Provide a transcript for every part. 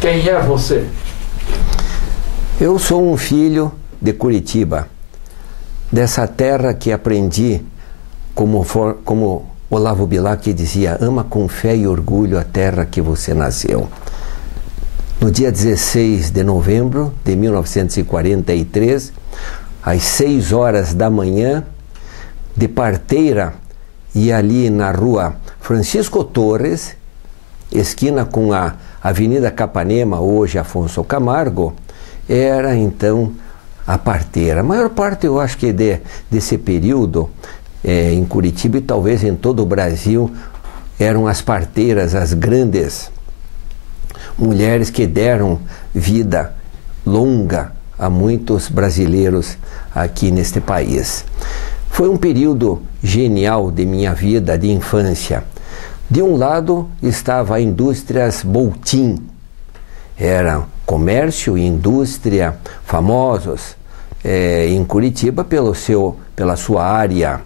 Quem é você? Eu sou um filho de Curitiba, dessa terra que aprendi, como Olavo Bilac dizia, ama com fé e orgulho a terra que você nasceu. No dia 16 de novembro de 1943, às 6 horas da manhã, de parteira, e ali na rua Francisco Torres, esquina com a Avenida Capanema, hoje Afonso Camargo, era então a parteira. A maior parte, eu acho que desse período, em Curitiba e talvez em todo o Brasil, eram as parteiras, as grandes mulheres que deram vida longa a muitos brasileiros aqui neste país. Foi um período genial de minha vida, de infância. De um lado estava a Indústrias Boltin, era comércio e indústria famosos em Curitiba pela sua área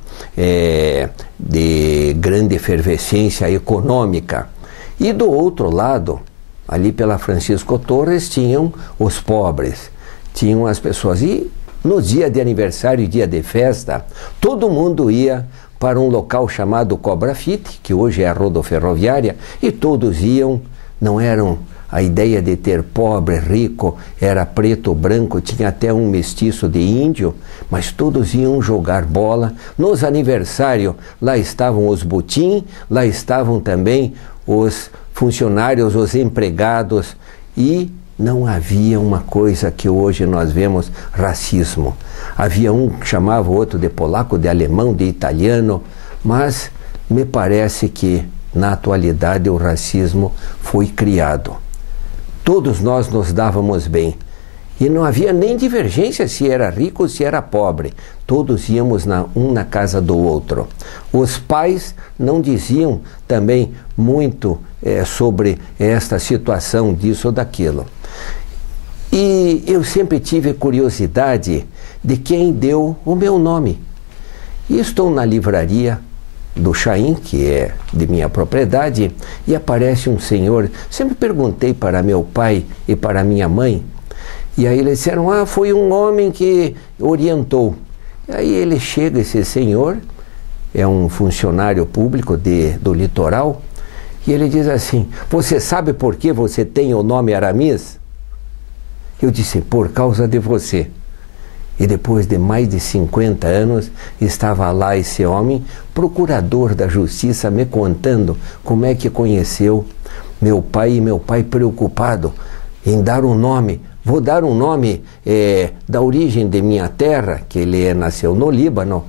de grande efervescência econômica. E do outro lado, ali pela Francisco Torres, tinham os pobres, tinham as pessoas. E no dia de aniversário e dia de festa, todo mundo ia para um local chamado Cobra Fit, que hoje é a rodoferroviária, e todos iam, não eram a ideia de ter pobre, rico, era preto, branco, tinha até um mestiço de índio, mas todos iam jogar bola. Nos aniversários, lá estavam os botim, lá estavam também os funcionários, os empregados, e não havia uma coisa que hoje nós vemos, racismo. Havia um que chamava o outro de polaco, de alemão, de italiano, mas me parece que na atualidade o racismo foi criado. Todos nós nos dávamos bem e não havia nem divergência se era rico ou se era pobre. Todos íamos um na casa do outro. Os pais não diziam também muito sobre esta situação disso ou daquilo. E eu sempre tive curiosidade de quem deu o meu nome. E estou na livraria do Chaim, que é de minha propriedade, e aparece um senhor. Sempre perguntei para meu pai e para minha mãe, e aí eles disseram, foi um homem que orientou. E aí ele chega, esse senhor, é um funcionário público do litoral, e ele diz assim, você sabe por que você tem o nome Aramis? Eu disse, por causa de você. E depois de mais de 50 anos, estava lá esse homem, procurador da justiça, me contando como é que conheceu meu pai, e meu pai preocupado em dar um nome. Vou dar um nome da origem de minha terra, que ele nasceu no Líbano.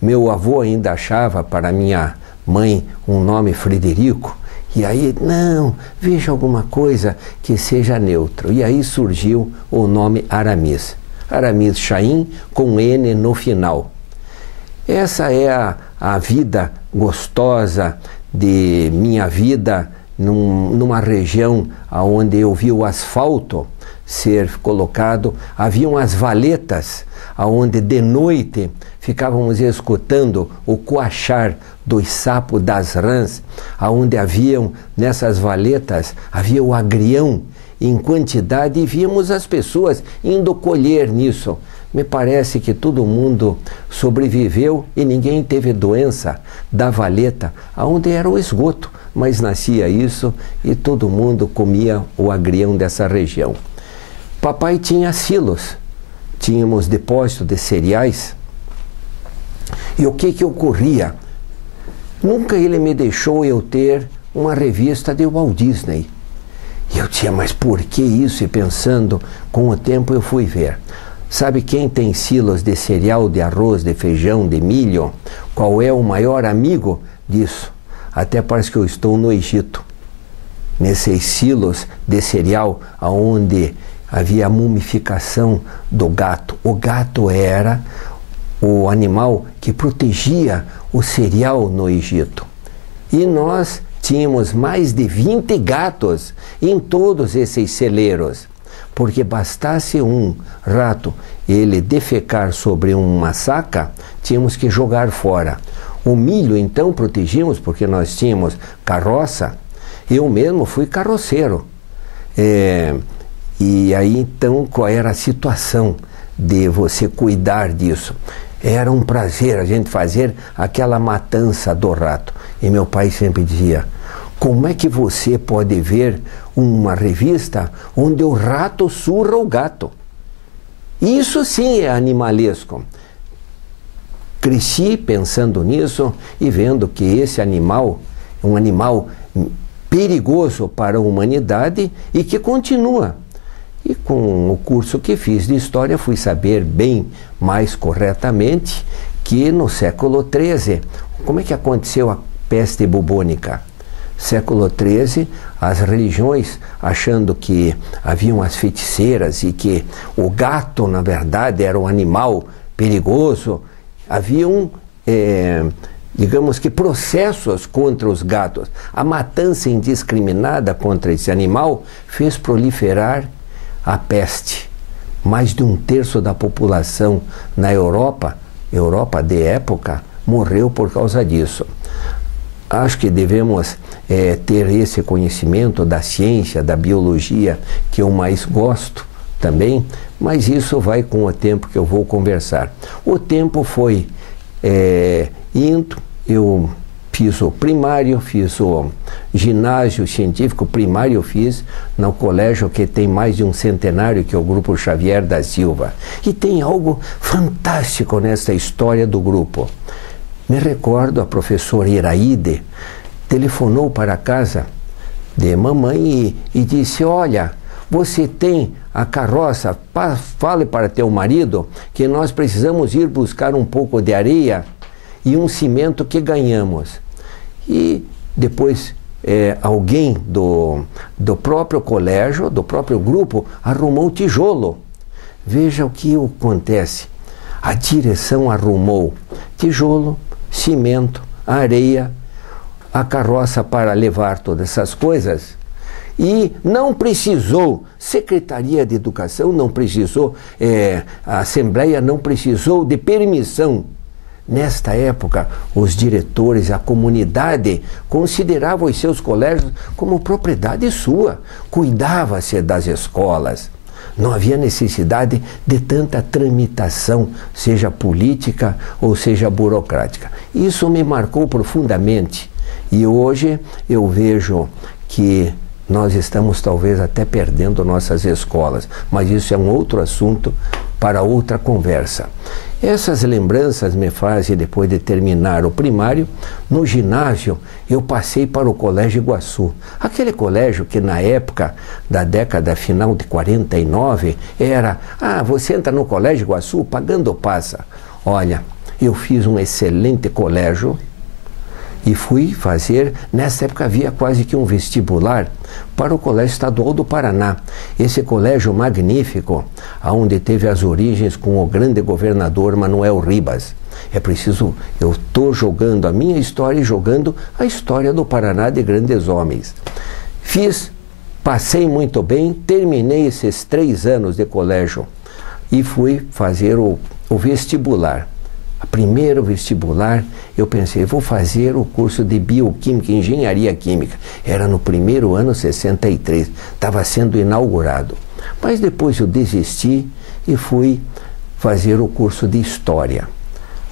Meu avô ainda achava para minha mãe um nome Frederico. E aí, não, veja alguma coisa que seja neutro. E aí surgiu o nome Aramis. Aramis Chaim, com N no final. Essa é a vida gostosa de minha vida numa região onde eu vi o asfalto ser colocado. Haviam as valetas, onde de noite ficávamos escutando o coachar dos sapos das rãs, onde haviam, nessas valetas, havia o agrião em quantidade, e víamos as pessoas indo colher nisso. Me parece que todo mundo sobreviveu e ninguém teve doença da valeta, onde era o esgoto, mas nascia isso e todo mundo comia o agrião dessa região. Papai tinha silos, tínhamos depósito de cereais. E o que ocorria? Nunca ele me deixou eu ter uma revista de Walt Disney. E eu tinha, mas por que isso? E pensando, com o tempo eu fui ver. Sabe quem tem silos de cereal, de arroz, de feijão, de milho? Qual é o maior amigo disso? Até parece que eu estou no Egito. Nesses silos de cereal, onde havia a mumificação do gato. O gato era o animal que protegia o cereal no Egito. E nós tínhamos mais de 20 gatos em todos esses celeiros, porque bastasse um rato ele defecar sobre uma saca, tínhamos que jogar fora. O milho, então, protegíamos, porque nós tínhamos carroça. Eu mesmo fui carroceiro. E aí então qual era a situação de você cuidar disso? Era um prazer a gente fazer aquela matança do rato. E meu pai sempre dizia: como é que você pode ver uma revista onde o rato surra o gato? Isso sim é animalesco. Cresci pensando nisso e vendo que esse animal é um animal perigoso para a humanidade e que continua. E com o curso que fiz de História fui saber bem mais corretamente que no século XIII, como é que aconteceu a peste bubônica? Século XIII, as religiões achando que haviam as feiticeiras e que o gato, na verdade, era um animal perigoso, haviam, digamos que, processos contra os gatos. A matança indiscriminada contra esse animal fez proliferar a peste. Mais de 1/3 da população na Europa de época, morreu por causa disso. Acho que devemos ter esse conhecimento da ciência, da biologia, que eu mais gosto também, mas isso vai com o tempo que eu vou conversar. O tempo foi indo, eu fiz o primário, fiz o ginásio científico, primário eu fiz no colégio que tem mais de um centenário, que é o Grupo Xavier da Silva. E tem algo fantástico nessa história do grupo. Me recordo, a professora Iraide telefonou para a casa de mamãe e disse: olha, você tem a carroça, fale para teu marido que nós precisamos ir buscar um pouco de areia e um cimento que ganhamos. E depois alguém do próprio colégio, do próprio grupo, arrumou tijolo. Veja o que acontece. A direção arrumou tijolo, cimento, areia, a carroça para levar todas essas coisas. E não precisou, Secretaria de Educação não precisou, a Assembleia não precisou de permissão. Nesta época, os diretores, a comunidade, consideravam os seus colégios como propriedade sua. Cuidava-se das escolas. Não havia necessidade de tanta tramitação, seja política ou seja burocrática. Isso me marcou profundamente. E hoje eu vejo que nós estamos talvez até perdendo nossas escolas. Mas isso é um outro assunto para outra conversa. Essas lembranças me fazem, depois de terminar o primário, no ginásio eu passei para o Colégio Iguaçu. Aquele colégio que na época da década final de 49 era: você entra no Colégio Iguaçu pagando passa. Olha, eu fiz um excelente colégio e fui fazer, nessa época havia quase que um vestibular para o Colégio Estadual do Paraná. Esse colégio magnífico, onde teve as origens com o grande governador Manuel Ribas. É preciso, eu estou jogando a minha história e jogando a história do Paraná de grandes homens. Passei muito bem, terminei esses 3 anos de colégio e fui fazer o vestibular. Primeiro vestibular, eu pensei, vou fazer o curso de Bioquímica, Engenharia Química. Era no primeiro ano, 63, estava sendo inaugurado. Mas depois eu desisti e fui fazer o curso de História.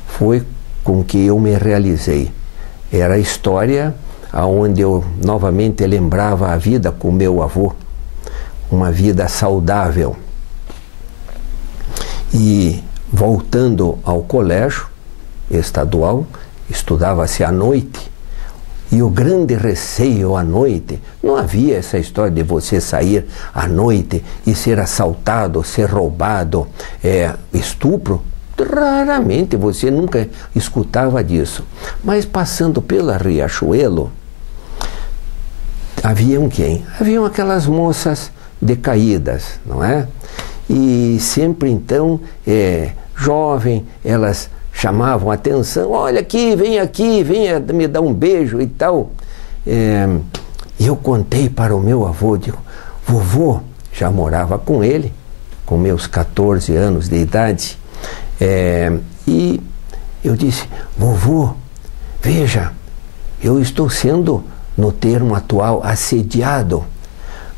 Foi com que eu me realizei. Era a História onde eu novamente lembrava a vida com meu avô, uma vida saudável. E voltando ao colégio estadual, estudava-se à noite, e o grande receio à noite, não havia essa história de você sair à noite e ser assaltado, ser roubado, estupro. Raramente, você nunca escutava disso. Mas passando pela Riachuelo, haviam quem? Haviam aquelas moças decaídas, não é? E sempre então, jovem, elas chamavam a atenção: olha aqui, venha me dar um beijo e tal. E eu contei para o meu avô, digo: vovô, já morava com ele, com meus 14 anos de idade, e eu disse: vovô, veja, eu estou sendo, no termo atual, assediado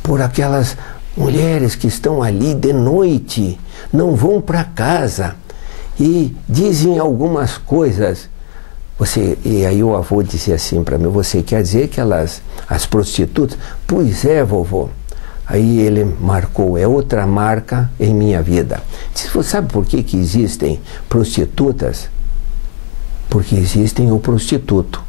por aquelas mulheres que estão ali de noite, não vão para casa e dizem algumas coisas. E aí o avô dizia assim para mim: você quer dizer que as prostitutas? Pois é, vovô. Aí ele marcou, é outra marca em minha vida. Disse: você sabe por que existem prostitutas? Porque existem o prostituto.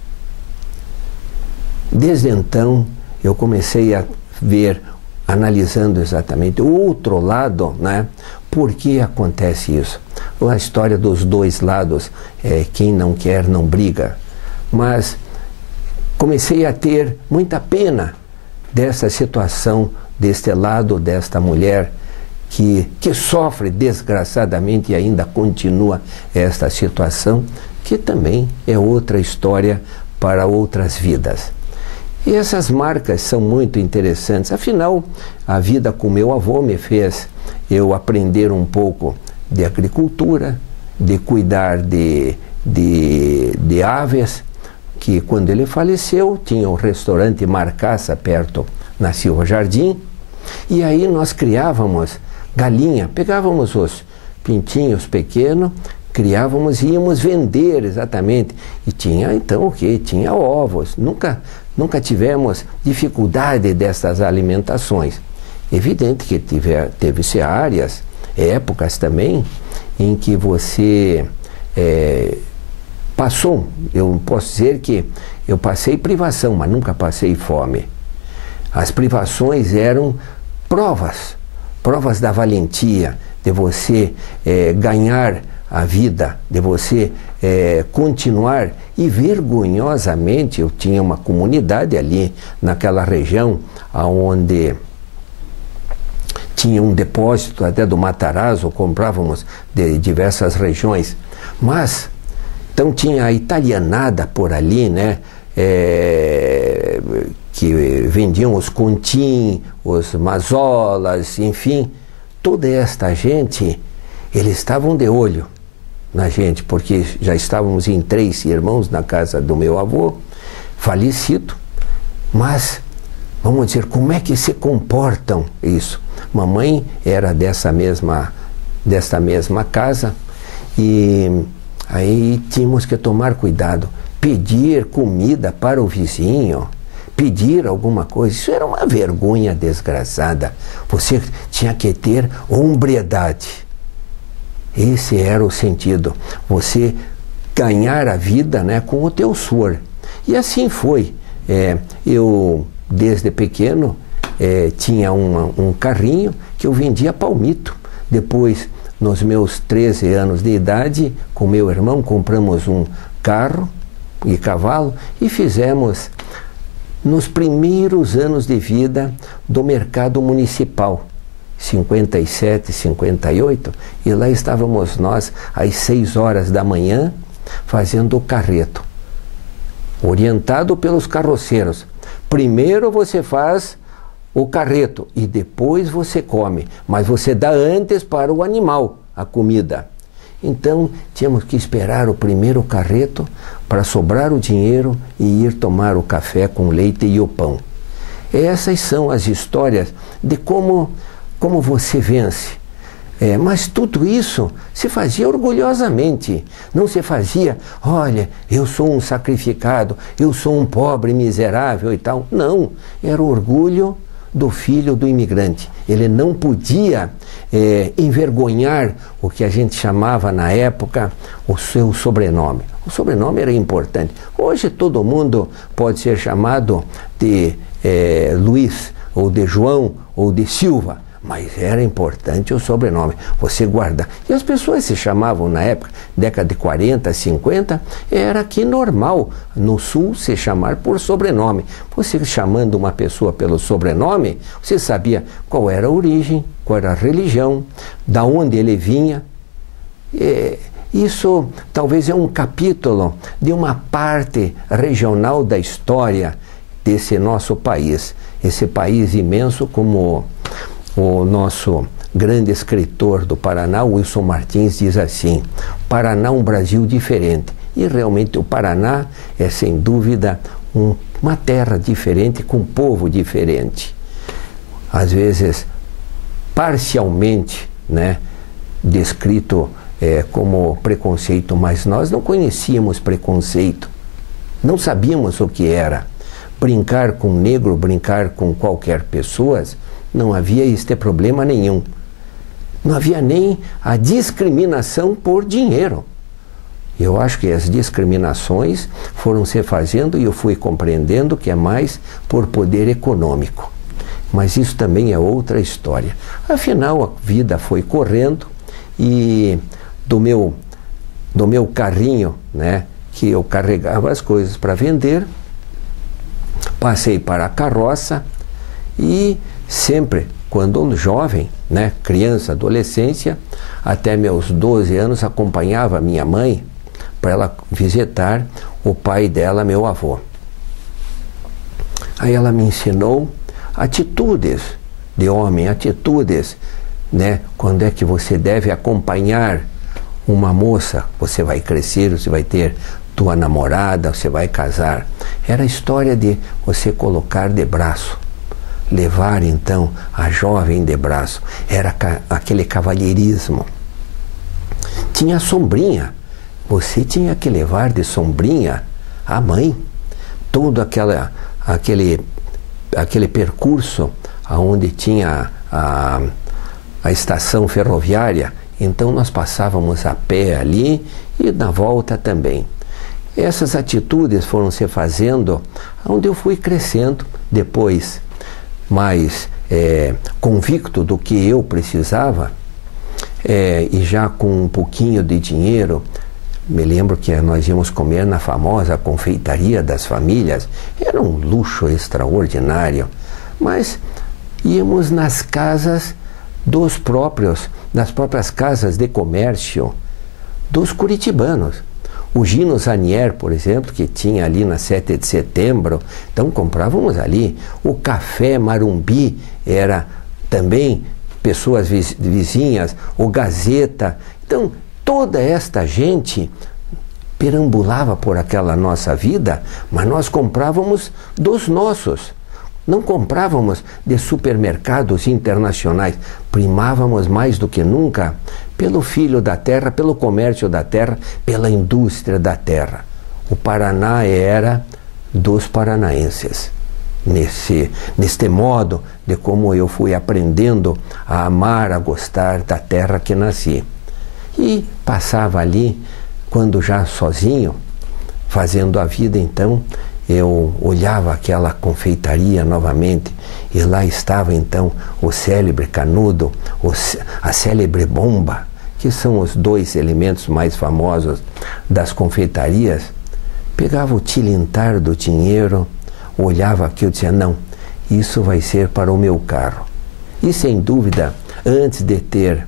Desde então eu comecei a ver, analisando exatamente o outro lado, né? Por que acontece isso? A história dos dois lados, quem não quer não briga. Mas comecei a ter muita pena dessa situação, deste lado, desta mulher que sofre desgraçadamente e ainda continua esta situação, que também é outra história para outras vidas. E essas marcas são muito interessantes. Afinal, a vida com meu avô me fez eu aprender um pouco de agricultura, de cuidar de aves, que quando ele faleceu tinha o restaurante Marcaça perto na Silva Jardim, e aí nós criávamos galinha, pegávamos os pintinhos pequenos, criávamos e íamos vender exatamente. E tinha então o quê? Tinha ovos. Nunca tivemos dificuldade dessas alimentações. Evidente que teve-se áreas, épocas também, em que você passou. Eu posso dizer que eu passei privação, mas nunca passei fome. As privações eram provas da valentia, de você ganhar a vida, de você continuar. E vergonhosamente eu tinha uma comunidade ali naquela região onde tinha um depósito até do Matarazzo, comprávamos de diversas regiões, mas então tinha a italianada por ali, né? Que vendiam os contim, os mazolas, enfim, toda esta gente, eles estavam de olho na gente, porque já estávamos em 3 irmãos na casa do meu avô, falecido, mas, vamos dizer, como é que se comportam isso? Mamãe era desta mesma casa, e aí tínhamos que tomar cuidado, pedir comida para o vizinho, pedir alguma coisa, isso era uma vergonha desgraçada. Você tinha que ter hombridade. Esse era o sentido, você ganhar a vida, né, com o teu suor. E assim foi. Eu, desde pequeno, tinha um carrinho que eu vendia palmito. Depois, nos meus 13 anos de idade, com meu irmão, compramos um carro e cavalo e fizemos, nos primeiros anos de vida, do mercado municipal. 57, 58, e lá estávamos nós às 6 horas da manhã fazendo o carreto, orientado pelos carroceiros. Primeiro você faz o carreto e depois você come, mas você dá antes para o animal a comida. Então tínhamos que esperar o primeiro carreto para sobrar o dinheiro e ir tomar o café com leite e o pão. Essas são as histórias de como você vence. Mas tudo isso se fazia orgulhosamente. Não se fazia, olha, eu sou um sacrificado, eu sou um pobre miserável e tal. Não, era o orgulho do filho do imigrante. Ele não podia envergonhar o que a gente chamava na época o seu sobrenome. O sobrenome era importante. Hoje todo mundo pode ser chamado de Luiz, ou de João, ou de Silva. Mas era importante o sobrenome, você guarda. E as pessoas se chamavam na época, década de 40, 50, era aqui normal no Sul se chamar por sobrenome. Você chamando uma pessoa pelo sobrenome, você sabia qual era a origem, qual era a religião, da onde ele vinha. Isso talvez é um capítulo de uma parte regional da história desse nosso país. Esse país imenso como o nosso grande escritor do Paraná, Wilson Martins, diz assim: Paraná, um Brasil diferente. E realmente o Paraná é, sem dúvida, uma terra diferente, com um povo diferente. às vezes parcialmente, né, descrito como preconceito, mas nós não conhecíamos preconceito, não sabíamos o que era. Brincar com negro, brincar com qualquer pessoa, não havia este problema nenhum. Não havia nem a discriminação por dinheiro. Eu acho que as discriminações foram se fazendo e eu fui compreendendo que é mais por poder econômico. Mas isso também é outra história. Afinal, a vida foi correndo e do meu carrinho, né, que eu carregava as coisas para vender, passei para a carroça e sempre, quando jovem, né, criança, adolescência, até meus 12 anos, acompanhava minha mãe para ela visitar o pai dela, meu avô. Aí ela me ensinou atitudes de homem, atitudes, né, quando é que você deve acompanhar uma moça, você vai crescer, você vai ter tua namorada, você vai casar. Era a história de você colocar de braço, levar então a jovem de braço. Era aquele cavalheirismo. Tinha a sombrinha, você tinha que levar de sombrinha a mãe. Todo aquele percurso onde tinha a estação ferroviária, então nós passávamos a pé ali e na volta também. Essas atitudes foram se fazendo onde eu fui crescendo, depois mais convicto do que eu precisava, e já com um pouquinho de dinheiro. Me lembro que nós íamos comer na famosa confeitaria das famílias, era um luxo extraordinário, mas íamos nas casas das próprias casas de comércio dos curitibanos. O Gino Zanier, por exemplo, que tinha ali na 7 de setembro, então comprávamos ali. O Café Marumbi era também pessoas vizinhas, o Gazeta. Então, toda esta gente perambulava por aquela nossa vida, mas nós comprávamos dos nossos. Não comprávamos de supermercados internacionais, primávamos mais do que nunca pelo filho da terra, pelo comércio da terra, pela indústria da terra. O Paraná era dos paranaenses. Neste modo de como eu fui aprendendo a amar, a gostar da terra que nasci. E passava ali, quando já sozinho, fazendo a vida, então, eu olhava aquela confeitaria novamente e lá estava então o célebre canudo, a célebre bomba, que são os dois elementos mais famosos das confeitarias. Pegava o tilintar do dinheiro, olhava aquilo e dizia, não, isso vai ser para o meu carro. E sem dúvida, antes de ter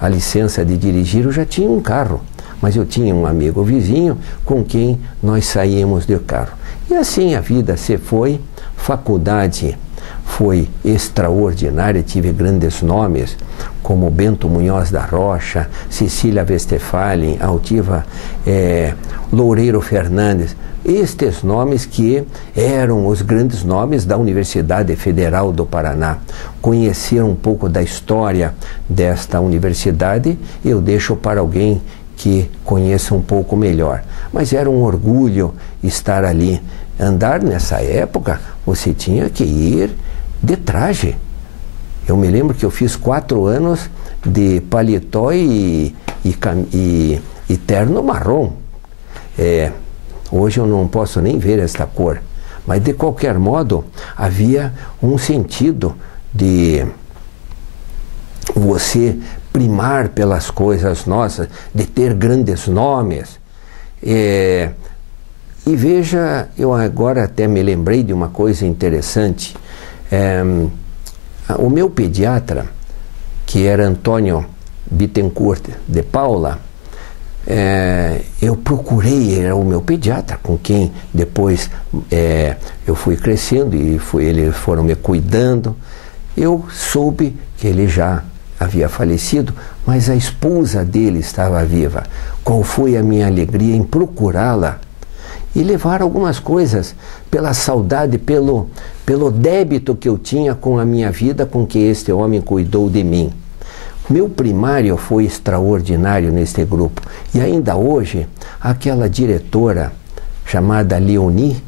a licença de dirigir, eu já tinha um carro, mas eu tinha um amigo vizinho com quem nós saíamos de carro. E assim a vida se foi, faculdade foi extraordinária, tive grandes nomes, como Bento Munhoz da Rocha, Cecília Westphalen, Altiva Loureiro Fernandes, estes nomes que eram os grandes nomes da Universidade Federal do Paraná. Conhecer um pouco da história desta universidade, eu deixo para alguém que conheça um pouco melhor. Mas era um orgulho estar ali. Andar nessa época, você tinha que ir de traje. Eu me lembro que eu fiz 4 anos de paletó e terno marrom. Hoje eu não posso nem ver esta cor. Mas de qualquer modo, havia um sentido de você primar pelas coisas nossas, de ter grandes nomes. E veja, eu agora até me lembrei de uma coisa interessante. O meu pediatra, que era Antônio Bittencourt de Paula, eu procurei, era o meu pediatra, com quem depois eu fui crescendo e eles foram me cuidando. Eu soube que ele já havia falecido, mas a esposa dele estava viva. Qual foi a minha alegria em procurá-la e levar algumas coisas pela saudade, pelo débito que eu tinha com a minha vida, com que este homem cuidou de mim. Meu primário foi extraordinário neste grupo. E ainda hoje, aquela diretora chamada Leonie,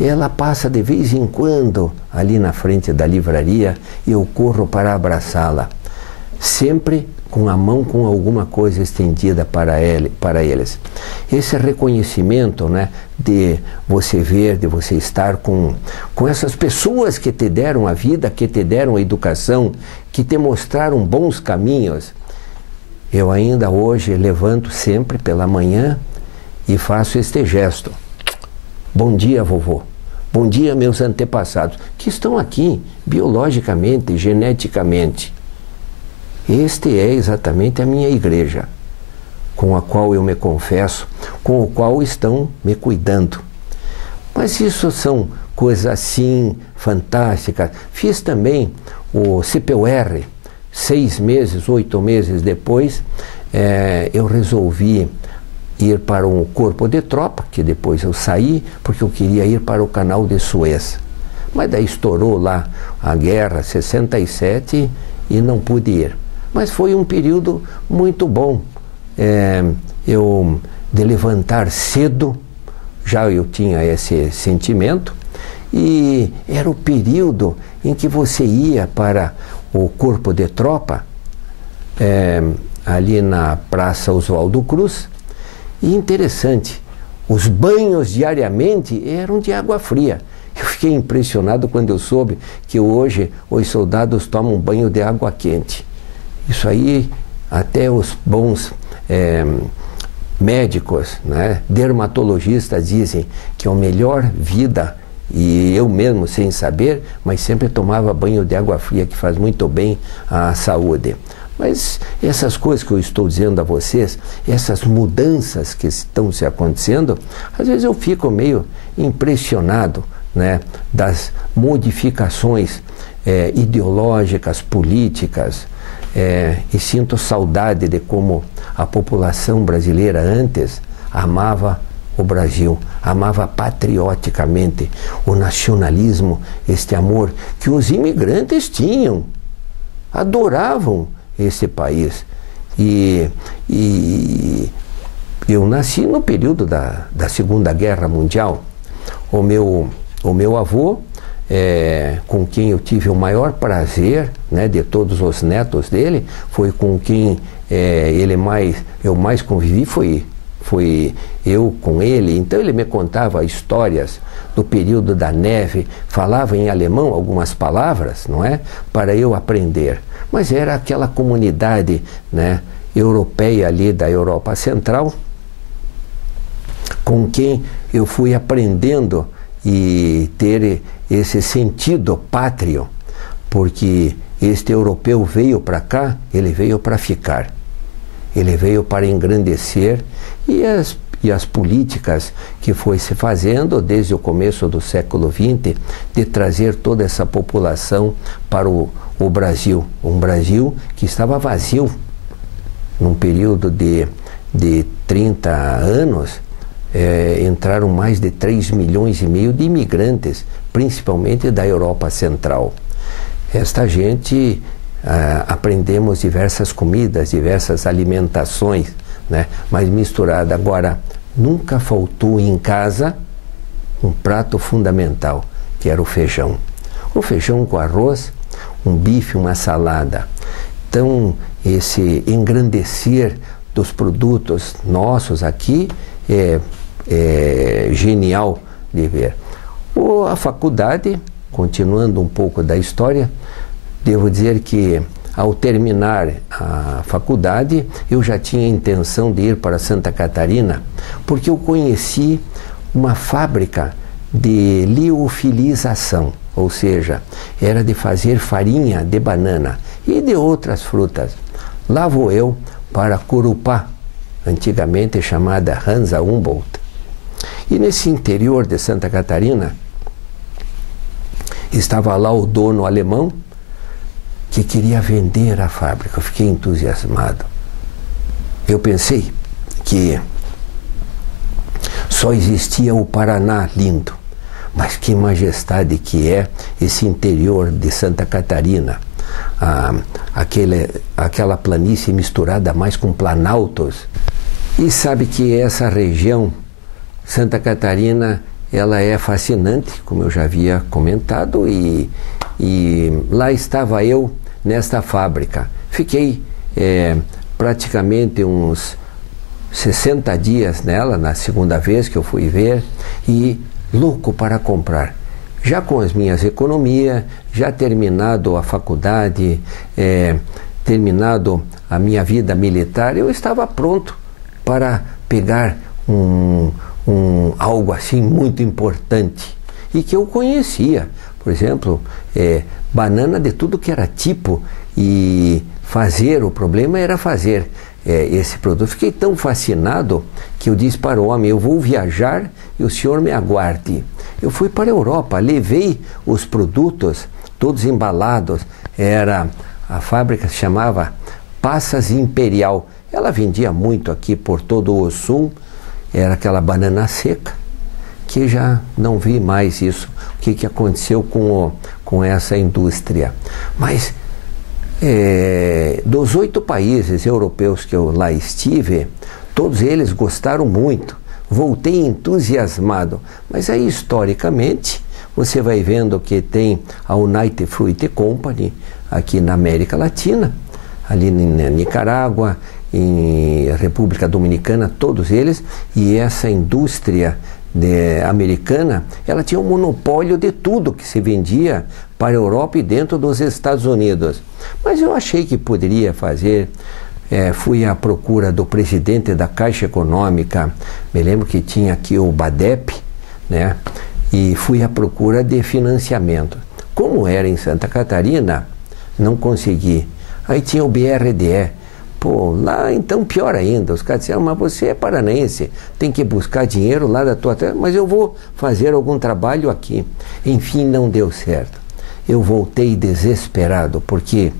ela passa de vez em quando ali na frente da livraria e eu corro para abraçá-la. Sempre com a mão com alguma coisa estendida para eles. Esse reconhecimento, né, de você ver, de você estar com essas pessoas que te deram a vida, que te deram a educação, que te mostraram bons caminhos. Eu ainda hoje levanto sempre pela manhã e faço este gesto. Bom dia, vovô. Bom dia, meus antepassados, que estão aqui biologicamente, geneticamente. Este é exatamente a minha igreja, com a qual eu me confesso, com o qual estão me cuidando. Mas isso são coisas assim fantásticas. Fiz também o CPUR, 6 meses, 8 meses depois, eu resolvi ir para um corpo de tropa, que depois eu saí, porque eu queria ir para o canal de Suez. Mas daí estourou lá a guerra, 67, e não pude ir. Mas foi um período muito bom. Eu de levantar cedo, já eu tinha esse sentimento, e era o período em que você ia para o corpo de tropa, ali na Praça Oswaldo Cruz, e interessante, os banhos diariamente eram de água fria. Eu fiquei impressionado quando eu soube que hoje os soldados tomam banho de água quente. Isso aí, até os bons médicos, né, dermatologistas dizem que é a melhor vida, e eu mesmo sem saber, mas sempre tomava banho de água fria, que faz muito bem à saúde. Mas essas coisas que eu estou dizendo a vocês, essas mudanças que estão se acontecendo, às vezes eu fico meio impressionado, né, das modificações ideológicas, políticas, e sinto saudade de como a população brasileira antes amava o Brasil, amava patrioticamente o nacionalismo, este amor que os imigrantes tinham, adoravam esse país. E eu nasci no período da Segunda Guerra Mundial. O meu avô, com quem eu tive o maior prazer, né, de todos os netos dele, foi com quem eu mais convivi, foi eu com ele. Então ele me contava histórias do período da neve, falava em alemão algumas palavras, não é, para eu aprender. Mas era aquela comunidade, né, europeia ali da Europa Central, com quem eu fui aprendendo e ter esse sentido pátrio, porque este europeu veio para cá, ele veio para ficar, ele veio para engrandecer, e as políticas que foi se fazendo desde o começo do século XX, de trazer toda essa população para o Brasil, um Brasil que estava vazio. Num período de 30 anos, entraram mais de 3,5 milhões de imigrantes, principalmente da Europa Central. Esta gente, aprendemos diversas comidas, diversas alimentações, né, mas misturada. Agora, nunca faltou em casa um prato fundamental, que era o feijão. O feijão com arroz, um bife, uma salada. Então, esse engrandecer dos produtos nossos aqui é genial de ver. A faculdade, continuando um pouco da história, devo dizer que ao terminar a faculdade, eu já tinha a intenção de ir para Santa Catarina, porque eu conheci uma fábrica de liofilização, ou seja, era de fazer farinha de banana e de outras frutas. Lá vou eu para Corupá, antigamente chamada Hansa Humboldt. E nesse interior de Santa Catarina, estava lá o dono alemão, que queria vender a fábrica. Eu fiquei entusiasmado. Eu pensei que Só existia o Paraná lindo. Mas que majestade que é esse interior de Santa Catarina. Aquela planície misturada mais com planaltos. E sabe que essa região, Santa Catarina, ela é fascinante, como eu já havia comentado, e lá estava eu nesta fábrica. Fiquei praticamente uns 60 dias nela, na segunda vez que eu fui ver, e louco para comprar. Já com as minhas economias, já terminado a faculdade, terminado a minha vida militar, eu estava pronto para pegar algo assim muito importante e que eu conhecia. Por exemplo, banana de tudo que era tipo, e o problema era fazer esse produto. Fiquei tão fascinado que eu disse para o homem: eu vou viajar e o senhor me aguarde. Eu fui para a Europa, levei os produtos todos embalados. A fábrica se chamava Passas Imperial. Ela vendia muito aqui por todo o sul. Era aquela banana seca, que já não vi mais isso. O que aconteceu com essa indústria. Mas dos 8 países europeus que eu lá estive, todos eles gostaram muito. Voltei entusiasmado. Mas aí, historicamente, você vai vendo que tem a United Fruit Company aqui na América Latina, ali na Nicarágua, em República Dominicana, todos eles, e essa indústria americana, ela tinha um monopólio de tudo que se vendia para a Europa e dentro dos Estados Unidos. Mas eu achei que poderia fazer. Fui à procura do presidente da Caixa Econômica, me lembro que tinha aqui o BADEP, né? E fui à procura de financiamento. Como era em Santa Catarina, não consegui. Aí tinha o BRDE. Pô, lá então pior ainda, os caras disseram: mas você é paranaense, tem que buscar dinheiro lá da tua terra, mas eu vou fazer algum trabalho aqui. Enfim, não deu certo. Eu voltei desesperado, porque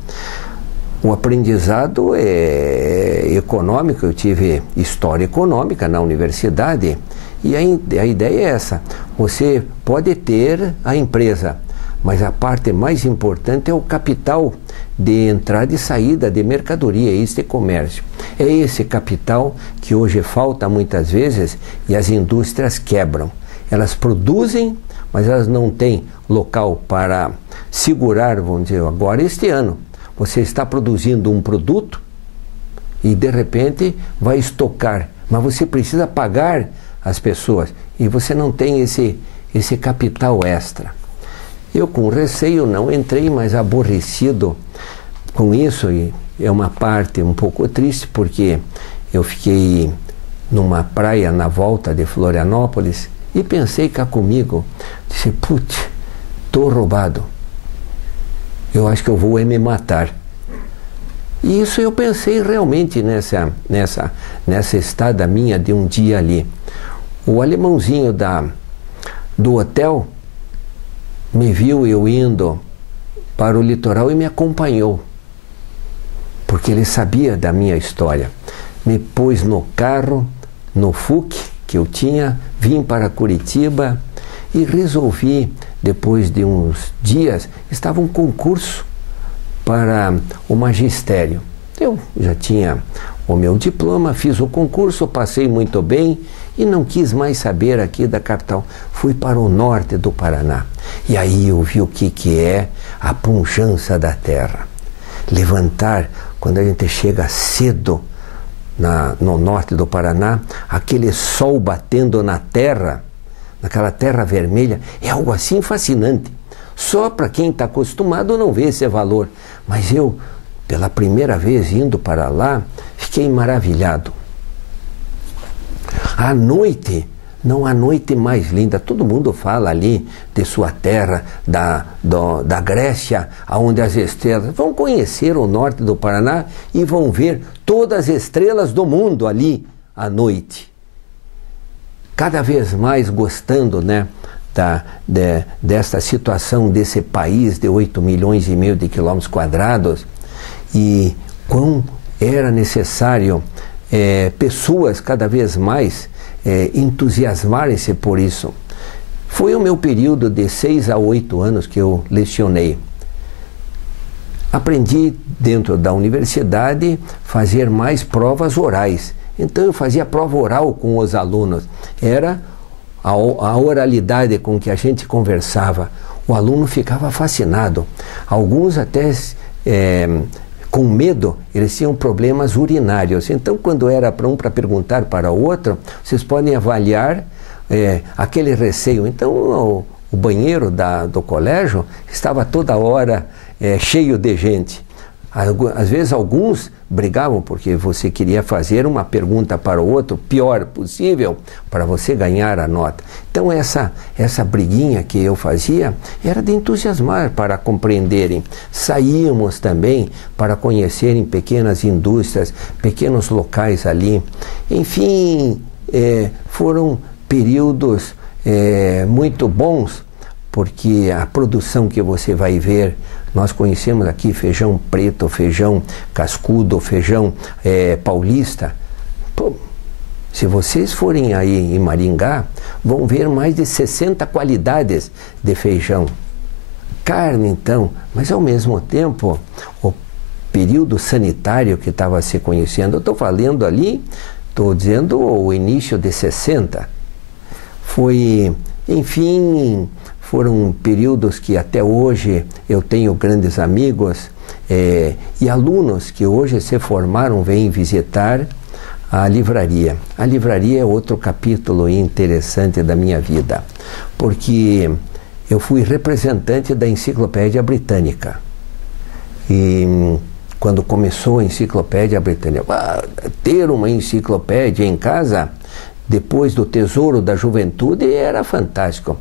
o aprendizado é econômico. Eu tive história econômica na universidade, e a ideia é essa: você pode ter a empresa, mas a parte mais importante é o capital de entrada e saída de mercadoria, isso é comércio. É esse capital que hoje falta muitas vezes, e as indústrias quebram. Elas produzem, mas elas não têm local para segurar, vamos dizer. Agora, este ano, você está produzindo um produto e de repente vai estocar, mas você precisa pagar as pessoas e você não tem esse capital extra. Eu, com receio, não entrei, mas aborrecido com isso, e é uma parte um pouco triste, porque eu fiquei numa praia na volta de Florianópolis e pensei cá comigo, disse: putz, estou roubado, eu acho que eu vou me matar. E isso eu pensei realmente nessa estada minha de um dia ali. O alemãozinho do hotel me viu eu indo para o litoral e me acompanhou, porque ele sabia da minha história. Me pôs no carro, no FUC que eu tinha, vim para Curitiba e resolvi, depois de uns dias, estava um concurso para o magistério. Eu já tinha o meu diploma, fiz o concurso, passei muito bem e não quis mais saber aqui da capital. Fui para o norte do Paraná. E aí eu vi o que é a pujança da terra. Levantar, quando a gente chega cedo no norte do Paraná, aquele sol batendo na terra, naquela terra vermelha, é algo assim fascinante. Só para quem está acostumado não vê esse valor. Mas eu, pela primeira vez indo para lá, fiquei maravilhado. À noite, não há noite mais linda. Todo mundo fala ali de sua terra, da Grécia, onde as estrelas... Vão conhecer o norte do Paraná e vão ver todas as estrelas do mundo ali à noite. Cada vez mais gostando, né, desta situação desse país de 8,5 milhões de quilômetros quadrados, e quão era necessário pessoas cada vez mais entusiasmarem-se por isso. Foi o meu período de 6 a 8 anos que eu lecionei. Aprendi dentro da universidade fazer mais provas orais. Então eu fazia prova oral com os alunos. Era a oralidade com que a gente conversava. O aluno ficava fascinado. Alguns até com medo, eles tinham problemas urinários. Então quando era para um para perguntar para o outro, vocês podem avaliar aquele receio. Então o banheiro do colégio estava toda hora cheio de gente. Às vezes alguns brigavam porque você queria fazer uma pergunta para o outro, pior possível, para você ganhar a nota. Então essa briguinha que eu fazia era de entusiasmar para compreenderem. Saíamos também para conhecerem pequenas indústrias, pequenos locais ali. Enfim, foram períodos muito bons, porque a produção que você vai ver, nós conhecemos aqui feijão preto, feijão cascudo, feijão paulista. Pô, se vocês forem aí em Maringá, vão ver mais de 60 qualidades de feijão. Carne, então, mas ao mesmo tempo, o período sanitário que estava se conhecendo, eu estou falando ali, estou dizendo o início de 60. Foi, enfim, foram períodos que até hoje eu tenho grandes amigos e alunos que hoje se formaram vêm visitar a livraria. A livraria é outro capítulo interessante da minha vida, porque eu fui representante da Enciclopédia Britânica. E quando começou a Enciclopédia Britânica, ter uma enciclopédia em casa, depois do Tesouro da Juventude, era fantástico.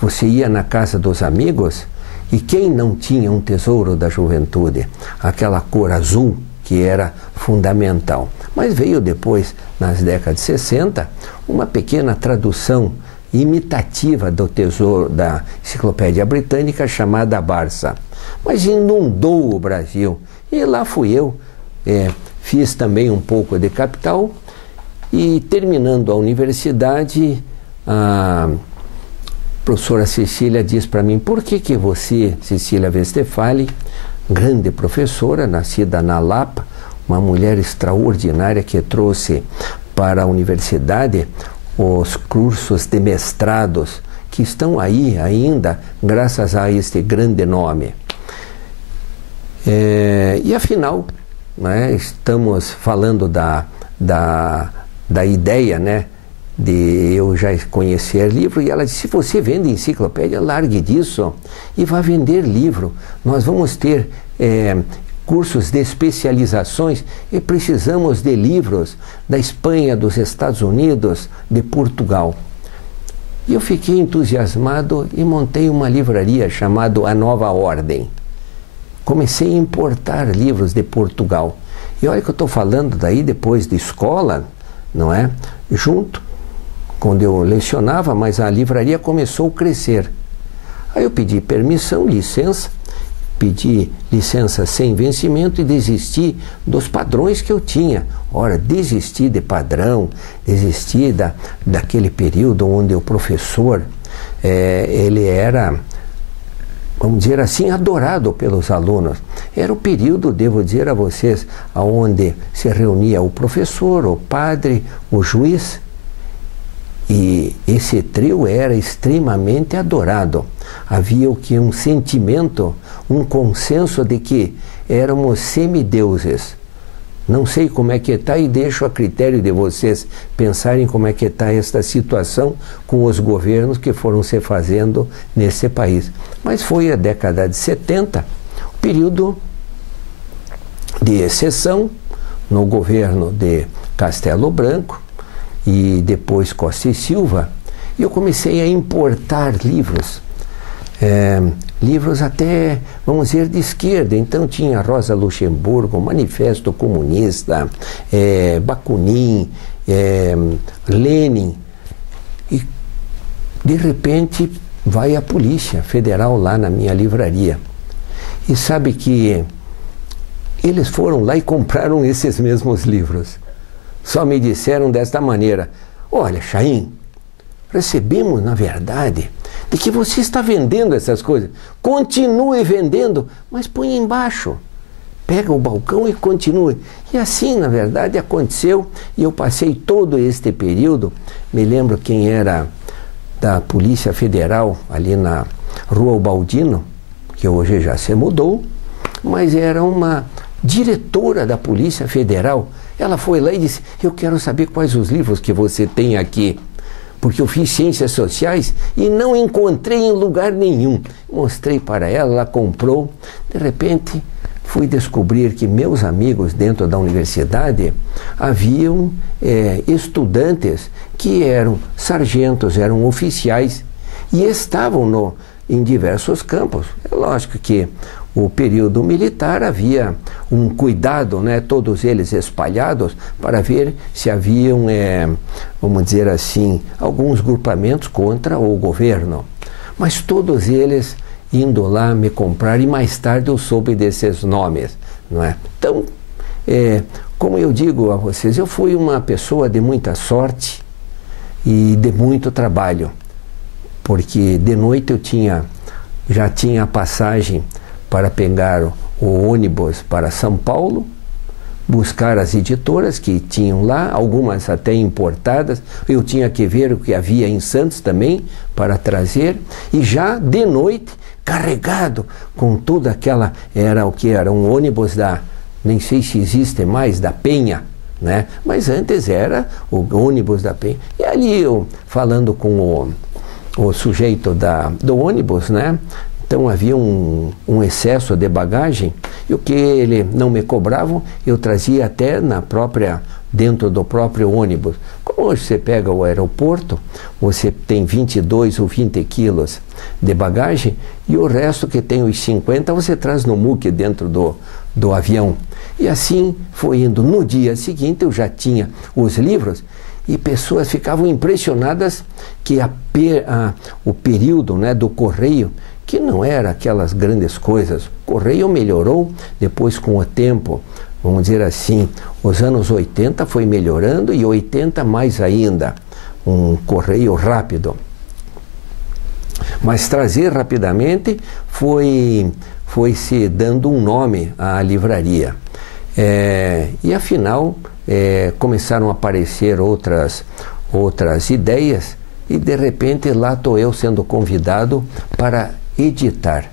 Você ia na casa dos amigos e quem não tinha um Tesouro da Juventude? Aquela cor azul que era fundamental. Mas veio depois, nas décadas de 60, uma pequena tradução imitativa do Tesouro da Enciclopédia Britânica chamada Barça. Mas inundou o Brasil. E lá fui eu. Fiz também um pouco de capital e, terminando a universidade, a professora Cecília diz para mim: por que você, Cecília Westphalen, grande professora, nascida na Lapa, uma mulher extraordinária que trouxe para a universidade os cursos de mestrados que estão aí ainda graças a este grande nome. E afinal, né, estamos falando da ideia, né, de eu já conhecer livro, e ela disse: se você vende enciclopédia, largue disso e vá vender livro. Nós vamos ter cursos de especializações e precisamos de livros da Espanha, dos Estados Unidos, de Portugal. E eu fiquei entusiasmado e montei uma livraria chamada A Nova Ordem. Comecei a importar livros de Portugal. E olha que eu estou falando daí depois de escola, não é? Junto, quando eu lecionava, mas a livraria começou a crescer. Aí eu pedi permissão, licença, pedi licença sem vencimento e desisti dos padrões que eu tinha. Ora, desisti de padrão, desisti daquele período onde o professor, ele era, vamos dizer assim, adorado pelos alunos. Era o período, devo dizer a vocês, onde se reunia o professor, o padre, o juiz, e esse trio era extremamente adorado. Havia um sentimento, um consenso de que éramos semideuses. Não sei como é que está e deixo a critério de vocês pensarem como é que está esta situação com os governos que foram se fazendo nesse país. Mas foi a década de 70, o período de exceção no governo de Castelo Branco e depois Costa e Silva, e eu comecei a importar livros. Livros até, vamos dizer, de esquerda. Então tinha Rosa Luxemburgo, Manifesto Comunista, Bakunin, Lenin. E de repente vai a Polícia Federal lá na minha livraria. E sabe que eles foram lá e compraram esses mesmos livros. Só me disseram desta maneira: olha, Chaim, recebemos, na verdade, de que você está vendendo essas coisas. Continue vendendo, mas põe embaixo. Pega o balcão e continue. E assim, na verdade, aconteceu. E eu passei todo este período. Me lembro quem era da Polícia Federal, ali na Rua Ubaldino, que hoje já se mudou, mas era uma diretora da Polícia Federal. Ela foi lá e disse, eu quero saber quais os livros que você tem aqui, porque eu fiz ciências sociais e não encontrei em lugar nenhum. Mostrei para ela, ela comprou. De repente, fui descobrir que meus amigos dentro da universidade haviam estudantes que eram sargentos, eram oficiais e estavam em diversos campos. É lógico que o período militar havia um cuidado, né, todos eles espalhados, para ver se haviam, vamos dizer assim, alguns grupamentos contra o governo. Mas todos eles indo lá me comprar, e mais tarde eu soube desses nomes, não é? Então, como eu digo a vocês, eu fui uma pessoa de muita sorte e de muito trabalho, porque de noite eu já tinha a passagem para pegar o ônibus para São Paulo, buscar as editoras que tinham lá, algumas até importadas. Eu tinha que ver o que havia em Santos também para trazer, e já de noite, carregado com toda aquela, era o que era um ônibus nem sei se existe mais, da Penha, né? Mas antes era o ônibus da Penha. E ali eu falando com o sujeito do ônibus, né? Então havia um excesso de bagagem, e o que ele não me cobravam, eu trazia até dentro do próprio ônibus. Como hoje você pega o aeroporto, você tem 22 ou 20 quilos de bagagem, e o resto que tem os 50 você traz no muque dentro do avião. E assim foi indo. No dia seguinte eu já tinha os livros, e pessoas ficavam impressionadas que o período, né, do correio, que não era aquelas grandes coisas. O correio melhorou depois com o tempo, vamos dizer assim, os anos 80 foi melhorando, e 80 mais ainda, um correio rápido. Mas trazer rapidamente foi se dando um nome à livraria. E afinal, começaram a aparecer outras ideias, e de repente lá estou eu sendo convidado para editar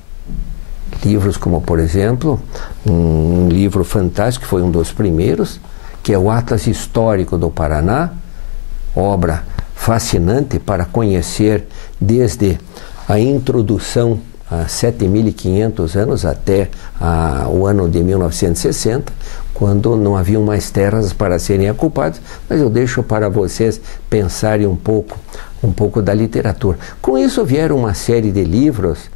livros, como por exemplo um livro fantástico, que foi um dos primeiros, que é o Atlas Histórico do Paraná, obra fascinante para conhecer desde a introdução há 7.500 anos até o ano de 1960, quando não haviam mais terras para serem ocupadas. Mas eu deixo para vocês pensarem um pouco da literatura. Com isso vieram uma série de livros,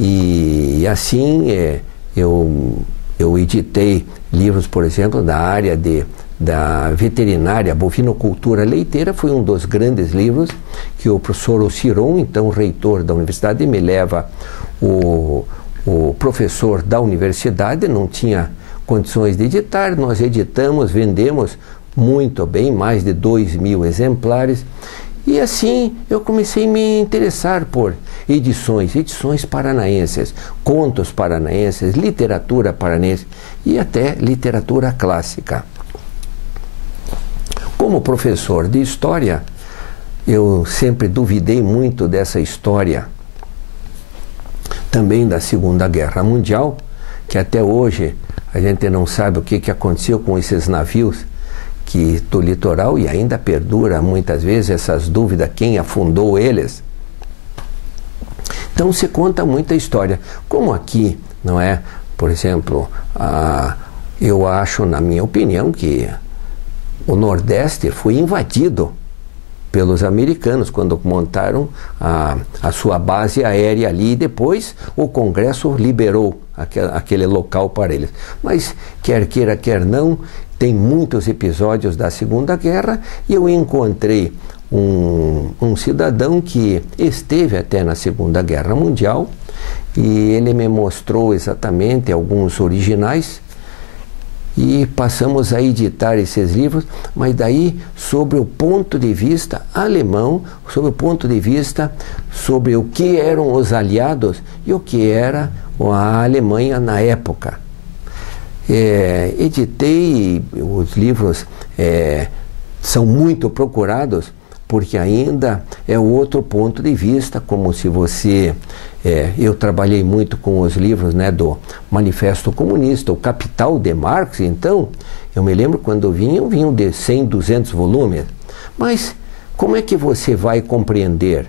e assim eu editei livros, por exemplo, da área da veterinária, bovinocultura leiteira. Foi um dos grandes livros que o professor Ociron, então reitor da universidade, me leva, o professor da universidade não tinha condições de editar, nós editamos, vendemos muito bem, mais de 2.000 exemplares, e assim eu comecei a me interessar por edições paranaenses, contos paranaenses, literatura paranaense e até literatura clássica. Como professor de história, eu sempre duvidei muito dessa história também da Segunda Guerra Mundial, que até hoje a gente não sabe o que aconteceu com esses navios do litoral, e ainda perdura muitas vezes essas dúvidas, quem afundou eles. Então se conta muita história, como aqui, não é? Por exemplo, eu acho, na minha opinião, que o Nordeste foi invadido pelos americanos quando montaram a sua base aérea ali, e depois o Congresso liberou aquele local para eles. Mas quer queira, quer não, tem muitos episódios da Segunda Guerra, e eu encontrei um cidadão que esteve até na Segunda Guerra Mundial, e ele me mostrou exatamente alguns originais, e passamos a editar esses livros, mas daí sobre o ponto de vista alemão, sobre o ponto de vista sobre o que eram os aliados e o que era a Alemanha na época. Editei, os livros são muito procurados, porque ainda é outro ponto de vista, como se você... eu trabalhei muito com os livros, né, do Manifesto Comunista, o Capital de Marx, então, eu me lembro quando vinham de 100, 200 volumes. Mas como é que você vai compreender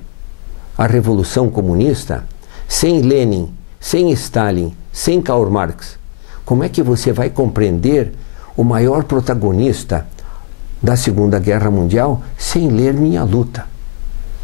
a Revolução Comunista sem Lenin, sem Stalin, sem Karl Marx? Como é que você vai compreender o maior protagonista da Segunda Guerra Mundial sem ler Minha Luta?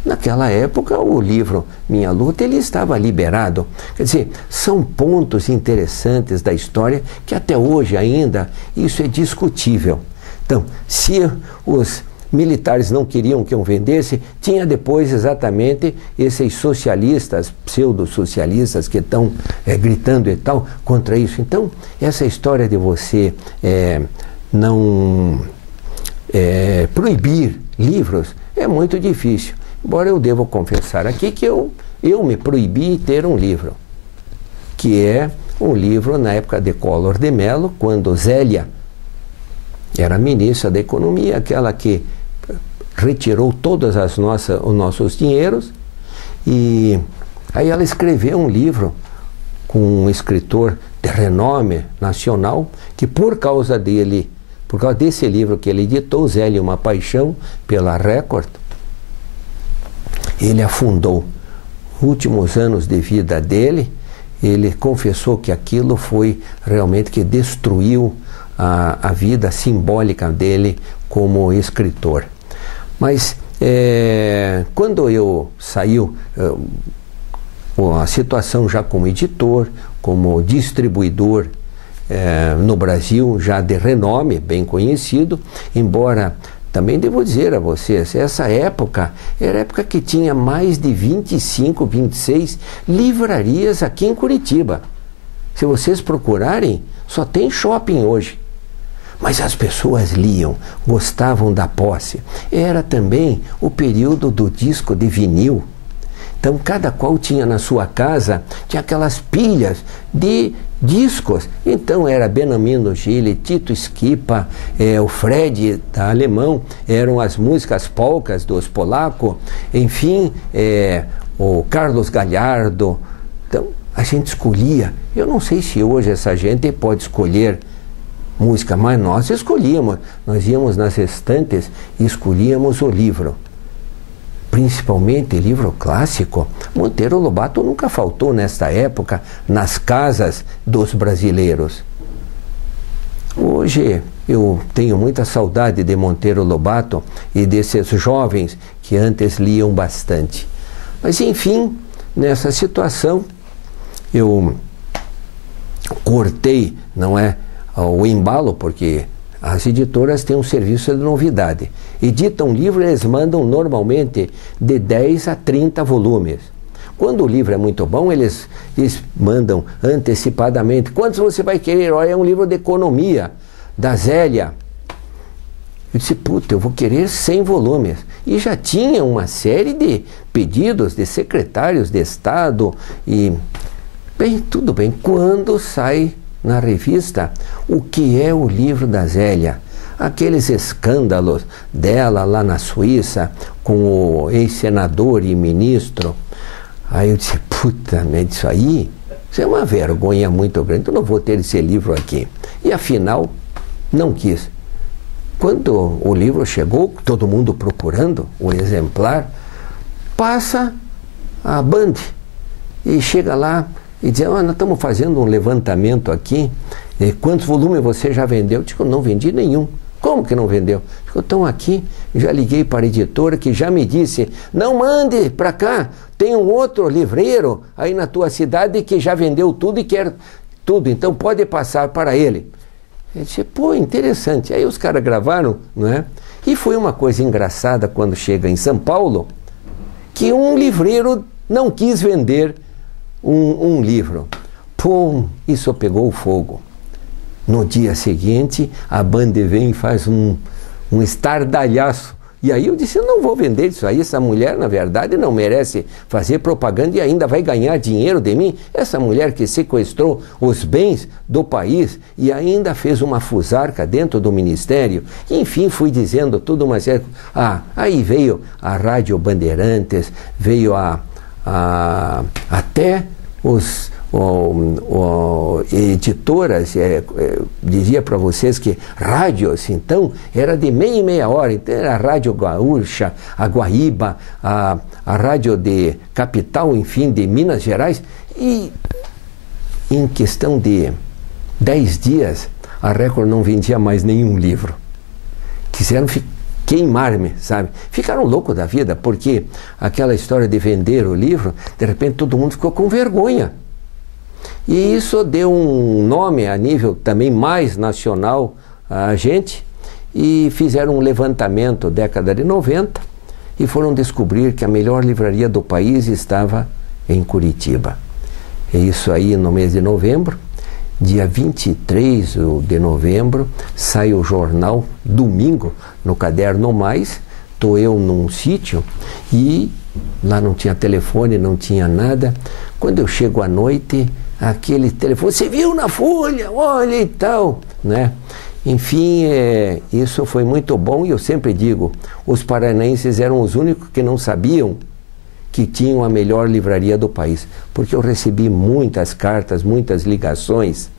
Naquela época, o livro Minha Luta, ele estava liberado. Quer dizer, são pontos interessantes da história que até hoje ainda isso é discutível. Então, se os militares não queriam que eu vendesse, tinha depois exatamente esses socialistas, pseudo-socialistas que estão gritando e tal contra isso. Então, essa história de você não proibir livros é muito difícil. Embora eu devo confessar aqui que eu me proibi de ter um livro, que é um livro na época de Collor de Mello, quando Zélia era ministra da Economia, aquela que retirou todos os nossos dinheiros, e aí ela escreveu um livro com um escritor de renome nacional, que por causa desse livro que ele editou, Zélia, uma paixão pela Record, ele afundou. Últimos anos de vida dele, ele confessou que aquilo foi realmente que destruiu a vida simbólica dele como escritor. Mas quando eu saiu, a situação já como editor, como distribuidor no Brasil, já de renome, bem conhecido, embora... Também devo dizer a vocês, essa época era a época que tinha mais de 25, 26 livrarias aqui em Curitiba. Se vocês procurarem, só tem shopping hoje. Mas as pessoas liam, gostavam da posse. Era também o período do disco de vinil. Então, cada qual tinha na sua casa, tinha aquelas pilhas de discos. Então, era Benamino Gili, Tito Schipa, o Fred da Alemão, eram as músicas polcas dos polacos, enfim, o Carlos Galhardo. Então, a gente escolhia. Eu não sei se hoje essa gente pode escolher música, mas nós escolhíamos. Nós íamos nas estantes e escolhíamos o livro. Principalmente livro clássico. Monteiro Lobato nunca faltou nesta época nas casas dos brasileiros. Hoje eu tenho muita saudade de Monteiro Lobato e desses jovens que antes liam bastante. Mas enfim, nessa situação eu cortei, não é, o embalo, porque as editoras têm um serviço de novidade. Editam livro, eles mandam normalmente de 10 a 30 volumes. Quando o livro é muito bom, eles mandam antecipadamente. Quantos você vai querer? Olha, é um livro de economia, da Zélia. Eu disse, puta, eu vou querer 100 volumes. E já tinha uma série de pedidos de secretários de Estado. E, bem, tudo bem. Quando sai na revista o que é o livro da Zélia, aqueles escândalos dela lá na Suíça com o ex-senador e ministro, aí eu disse, puta, mas isso é uma vergonha muito grande, eu não vou ter esse livro aqui. E afinal, não quis. Quando o livro chegou, todo mundo procurando o exemplar, passa a Band e chega lá e diz, nós estamos fazendo um levantamento aqui, quantos volumes você já vendeu? Eu digo, não vendi nenhum. Como que não vendeu? Eu digo, estão aqui, já liguei para a editora que já me disse, não mande para cá, tem um outro livreiro aí na tua cidade que já vendeu tudo e quer tudo, então pode passar para ele. Eu disse, pô, interessante. Aí os caras gravaram, não é? E foi uma coisa engraçada quando chega em São Paulo, que um livreiro não quis vender um livro. Pum, isso pegou fogo. No dia seguinte, a Band vem e faz um estardalhaço. E aí eu disse, eu não vou vender isso aí, essa mulher, na verdade, não merece fazer propaganda e ainda vai ganhar dinheiro de mim. Essa mulher que sequestrou os bens do país e ainda fez uma fusarca dentro do ministério. Enfim, fui dizendo tudo, mas aí veio a Rádio Bandeirantes, veio até os editoras, dizia para vocês que rádios, então, era de meia em meia hora, então era a Rádio Gaúcha, a Guaíba, a Rádio de Capital, enfim, de Minas Gerais, e em questão de 10 dias, a Record não vendia mais nenhum livro. Quiseram queimar-me, sabe? Ficaram loucos da vida, porque aquela história de vender o livro, de repente todo mundo ficou com vergonha. E isso deu um nome a nível também mais nacional a gente, e fizeram um levantamento década de 90 e foram descobrir que a melhor livraria do país estava em Curitiba. É isso aí no mês de novembro, dia 23 de novembro, sai o jornal, domingo, no Caderno Mais, estou eu num sítio e lá não tinha telefone, não tinha nada. Quando eu chego à noite, aquele telefone, você viu na Folha, olha e tal, né? Enfim, isso foi muito bom e eu sempre digo, os paranaenses eram os únicos que não sabiam que tinham a melhor livraria do país, porque eu recebi muitas cartas, muitas ligações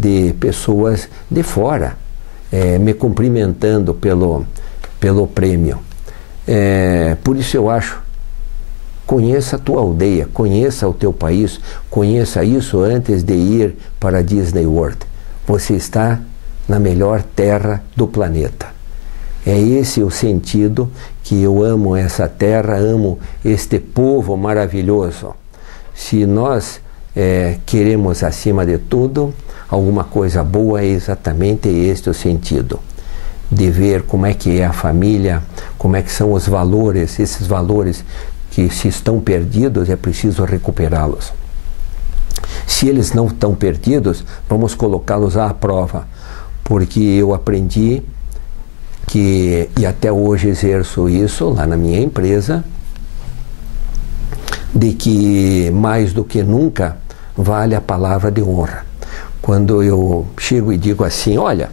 de pessoas de fora, me cumprimentando pelo prêmio. Por isso eu acho, conheça a tua aldeia, conheça o teu país, conheça isso antes de ir para Disney World. Você está na melhor terra do planeta. É esse o sentido que eu amo essa terra, amo este povo maravilhoso. Se nós queremos, acima de tudo, alguma coisa boa, é exatamente este o sentido. De ver como é que é a família, como é que são os valores, esses valores que se estão perdidos, é preciso recuperá-los. Se eles não estão perdidos, vamos colocá-los à prova, porque eu aprendi e até hoje exerço isso lá na minha empresa, de que mais do que nunca vale a palavra de honra. Quando eu chego e digo assim, olha,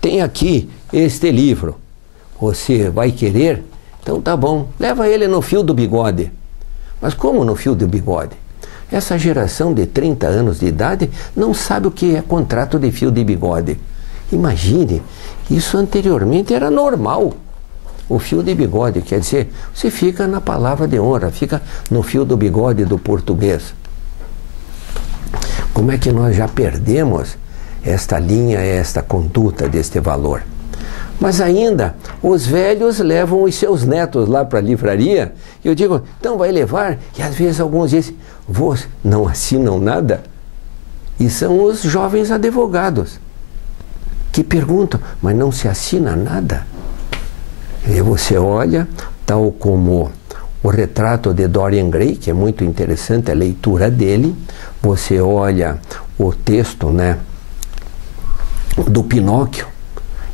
tem aqui este livro, você vai querer? Então tá bom, leva ele no fio do bigode. Mas como no fio do bigode? Essa geração de 30 anos de idade não sabe o que é contrato de fio de bigode. Imagine, isso anteriormente era normal. O fio de bigode, quer dizer, você fica na palavra de honra, fica no fio do bigode do português. Como é que nós já perdemos esta linha, esta conduta deste valor? Mas ainda, os velhos levam os seus netos lá para a livraria, e eu digo, então vai levar? E às vezes alguns dizem, não assinam nada? E são os jovens advogados que perguntam, mas não se assina nada? E você olha, tal como o retrato de Dorian Gray, que é muito interessante a leitura dele, você olha o texto, né, do Pinóquio,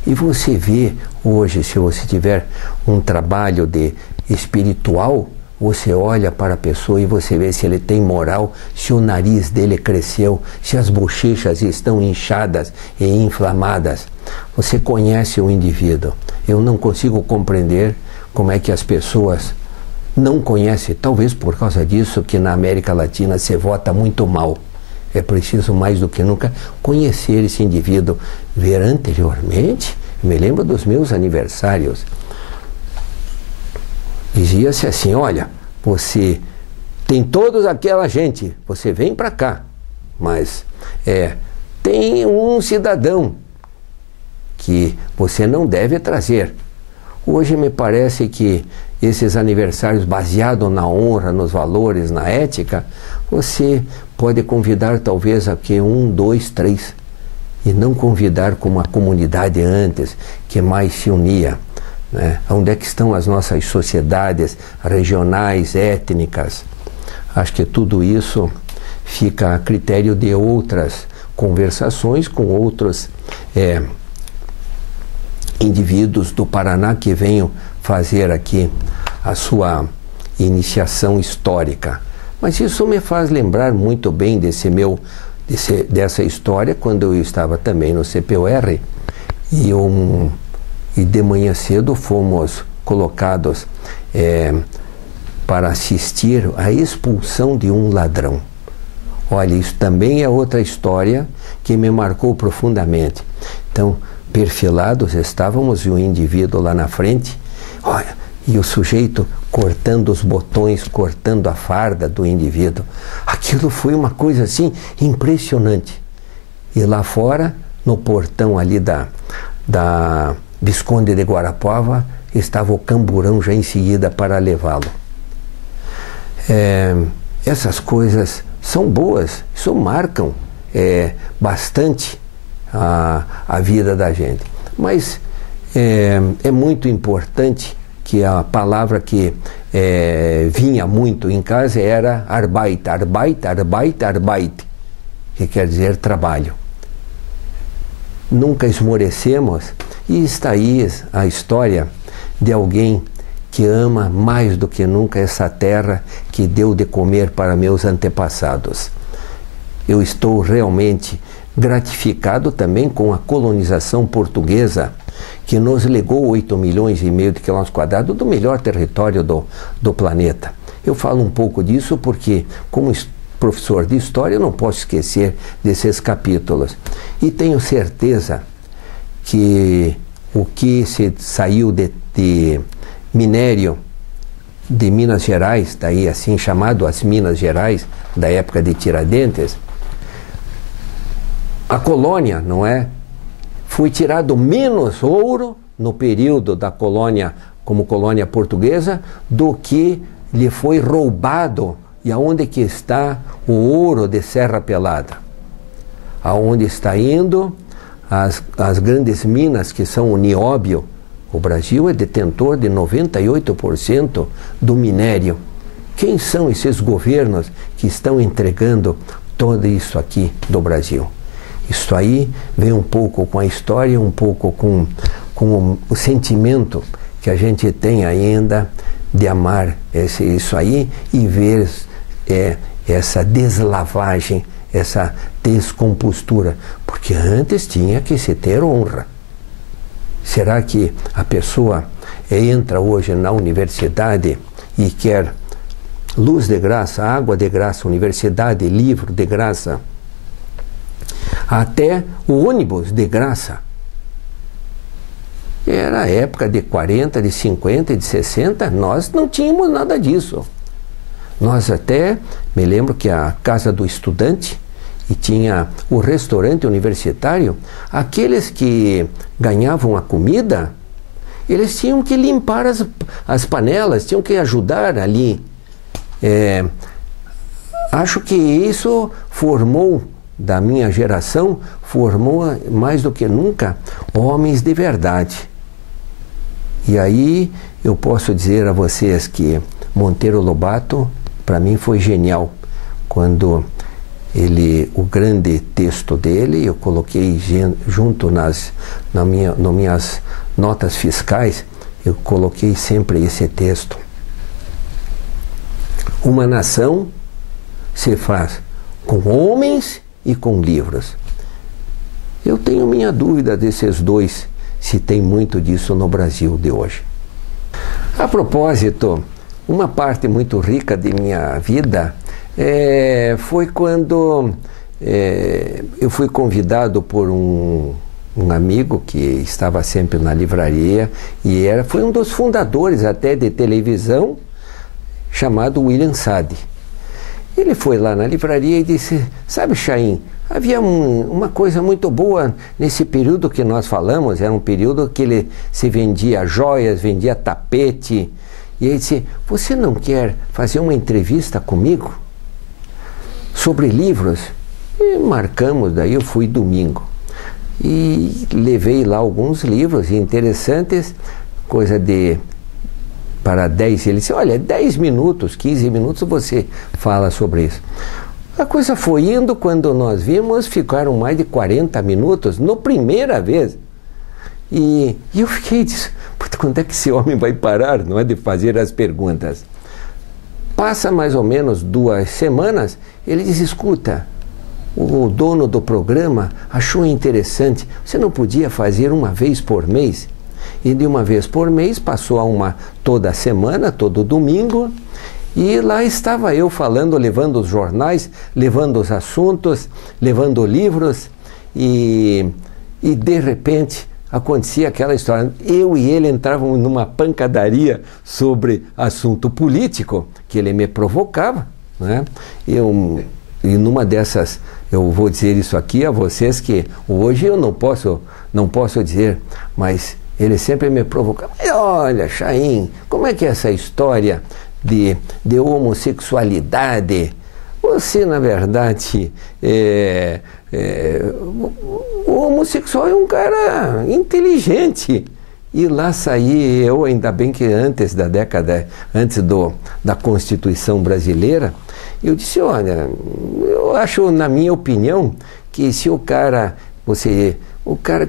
e você vê hoje, se você tiver um trabalho espiritual, você olha para a pessoa e você vê se ele tem moral, se o nariz dele cresceu, se as bochechas estão inchadas e inflamadas. Você conhece o indivíduo. Eu não consigo compreender como é que as pessoas não conhecem, talvez por causa disso que na América Latina se vota muito mal. É preciso mais do que nunca conhecer esse indivíduo, ver anteriormente. Eu me lembro dos meus aniversários. Dizia-se assim, olha, você tem toda aquela gente, você vem para cá, mas tem um cidadão que você não deve trazer. Hoje me parece que esses aniversários baseados na honra, nos valores, na ética, você pode convidar talvez aqui 1, 2, 3 e não convidar como a comunidade antes, que mais se unia. Né? Onde é que estão as nossas sociedades regionais, étnicas? Acho que tudo isso fica a critério de outras conversações com outros indivíduos do Paraná que venham fazer aqui a sua iniciação histórica. Mas isso me faz lembrar muito bem dessa história quando eu estava também no CPUR e de manhã cedo fomos colocados para assistir à expulsão de um ladrão. Olha, isso também é outra história que me marcou profundamente. Então, perfilados estávamos e o indivíduo lá na frente, olha, e o sujeito cortando os botões, cortando a farda do indivíduo. Aquilo foi uma coisa assim impressionante. E lá fora, no portão ali da Visconde de Guarapuava, estava o camburão já em seguida para levá-lo. Essas coisas são boas, isso marcam bastante a vida da gente. Mas é muito importante que a palavra que vinha muito em casa era Arbeit, Arbeit, Arbeit, Arbeit, que quer dizer trabalho. Nunca esmorecemos, e está aí a história de alguém que ama mais do que nunca essa terra que deu de comer para meus antepassados. Eu estou realmente gratificado também com a colonização portuguesa, que nos legou 8,5 milhões de quilômetros quadrados do melhor território do planeta. Eu falo um pouco disso porque, como professor de história, eu não posso esquecer desses capítulos. E tenho certeza que o que saiu de minério de Minas Gerais, daí assim chamado as Minas Gerais, da época de Tiradentes, a colônia, não é? Foi tirado menos ouro no período da colônia, como colônia portuguesa, do que lhe foi roubado. E aonde que está o ouro de Serra Pelada? Aonde está indo as grandes minas que são o nióbio. O Brasil é detentor de 98% do minério. Quem são esses governos que estão entregando tudo isso aqui do Brasil? Isso aí vem um pouco com a história, um pouco com o sentimento que a gente tem ainda de amar isso aí e ver essa deslavagem, essa descompostura. Porque antes tinha que se ter honra. Será que a pessoa entra hoje na universidade e quer luz de graça, água de graça, universidade, livro de graça, até o ônibus de graça? Era a época de 40, de 50 e de 60, nós não tínhamos nada disso. Nós até, me lembro que a Casa do Estudante, e tinha o restaurante universitário, aqueles que ganhavam a comida, eles tinham que limpar as panelas, tinham que ajudar ali. Acho que isso formou, da minha geração, formou mais do que nunca homens de verdade. E aí eu posso dizer a vocês que Monteiro Lobato, para mim, foi genial. Quando o grande texto dele, eu coloquei junto nas minhas notas fiscais, eu coloquei sempre esse texto. Uma nação se faz com homens e com livros. Eu tenho minha dúvida desses dois, se tem muito disso no Brasil de hoje. A propósito, uma parte muito rica de minha vida foi quando eu fui convidado por um amigo que estava sempre na livraria e foi um dos fundadores até de televisão, chamado William Sade. Ele foi lá na livraria e disse: sabe, Chaim, havia uma coisa muito boa nesse período que nós falamos, era um período que ele se vendia joias, vendia tapete, e ele disse: você não quer fazer uma entrevista comigo sobre livros? E marcamos, daí eu fui domingo e levei lá alguns livros interessantes, coisa para 10, ele disse: olha, 10 minutos, 15 minutos você fala sobre isso. A coisa foi indo, quando nós vimos, ficaram mais de 40 minutos, na primeira vez. E eu fiquei disse, quando é que esse homem vai parar, não é, de fazer as perguntas? Passa mais ou menos 2 semanas, ele diz, escuta, o dono do programa achou interessante, você não podia fazer uma vez por mês? E de uma vez por mês passou a uma toda semana, todo domingo, e lá estava eu falando, levando os jornais, levando os assuntos, levando livros, e de repente acontecia aquela história. Eu e ele entravam numa pancadaria sobre assunto político, que ele me provocava, né? E numa dessas, eu vou dizer isso aqui a vocês, que hoje eu não posso dizer, mas ele sempre me provocava. Olha, Chaim, como é que é essa história de homossexualidade? Você, na verdade, o homossexual é um cara inteligente. E lá saí eu, ainda bem que antes da Constituição brasileira, eu disse, olha, eu acho, na minha opinião, que se o cara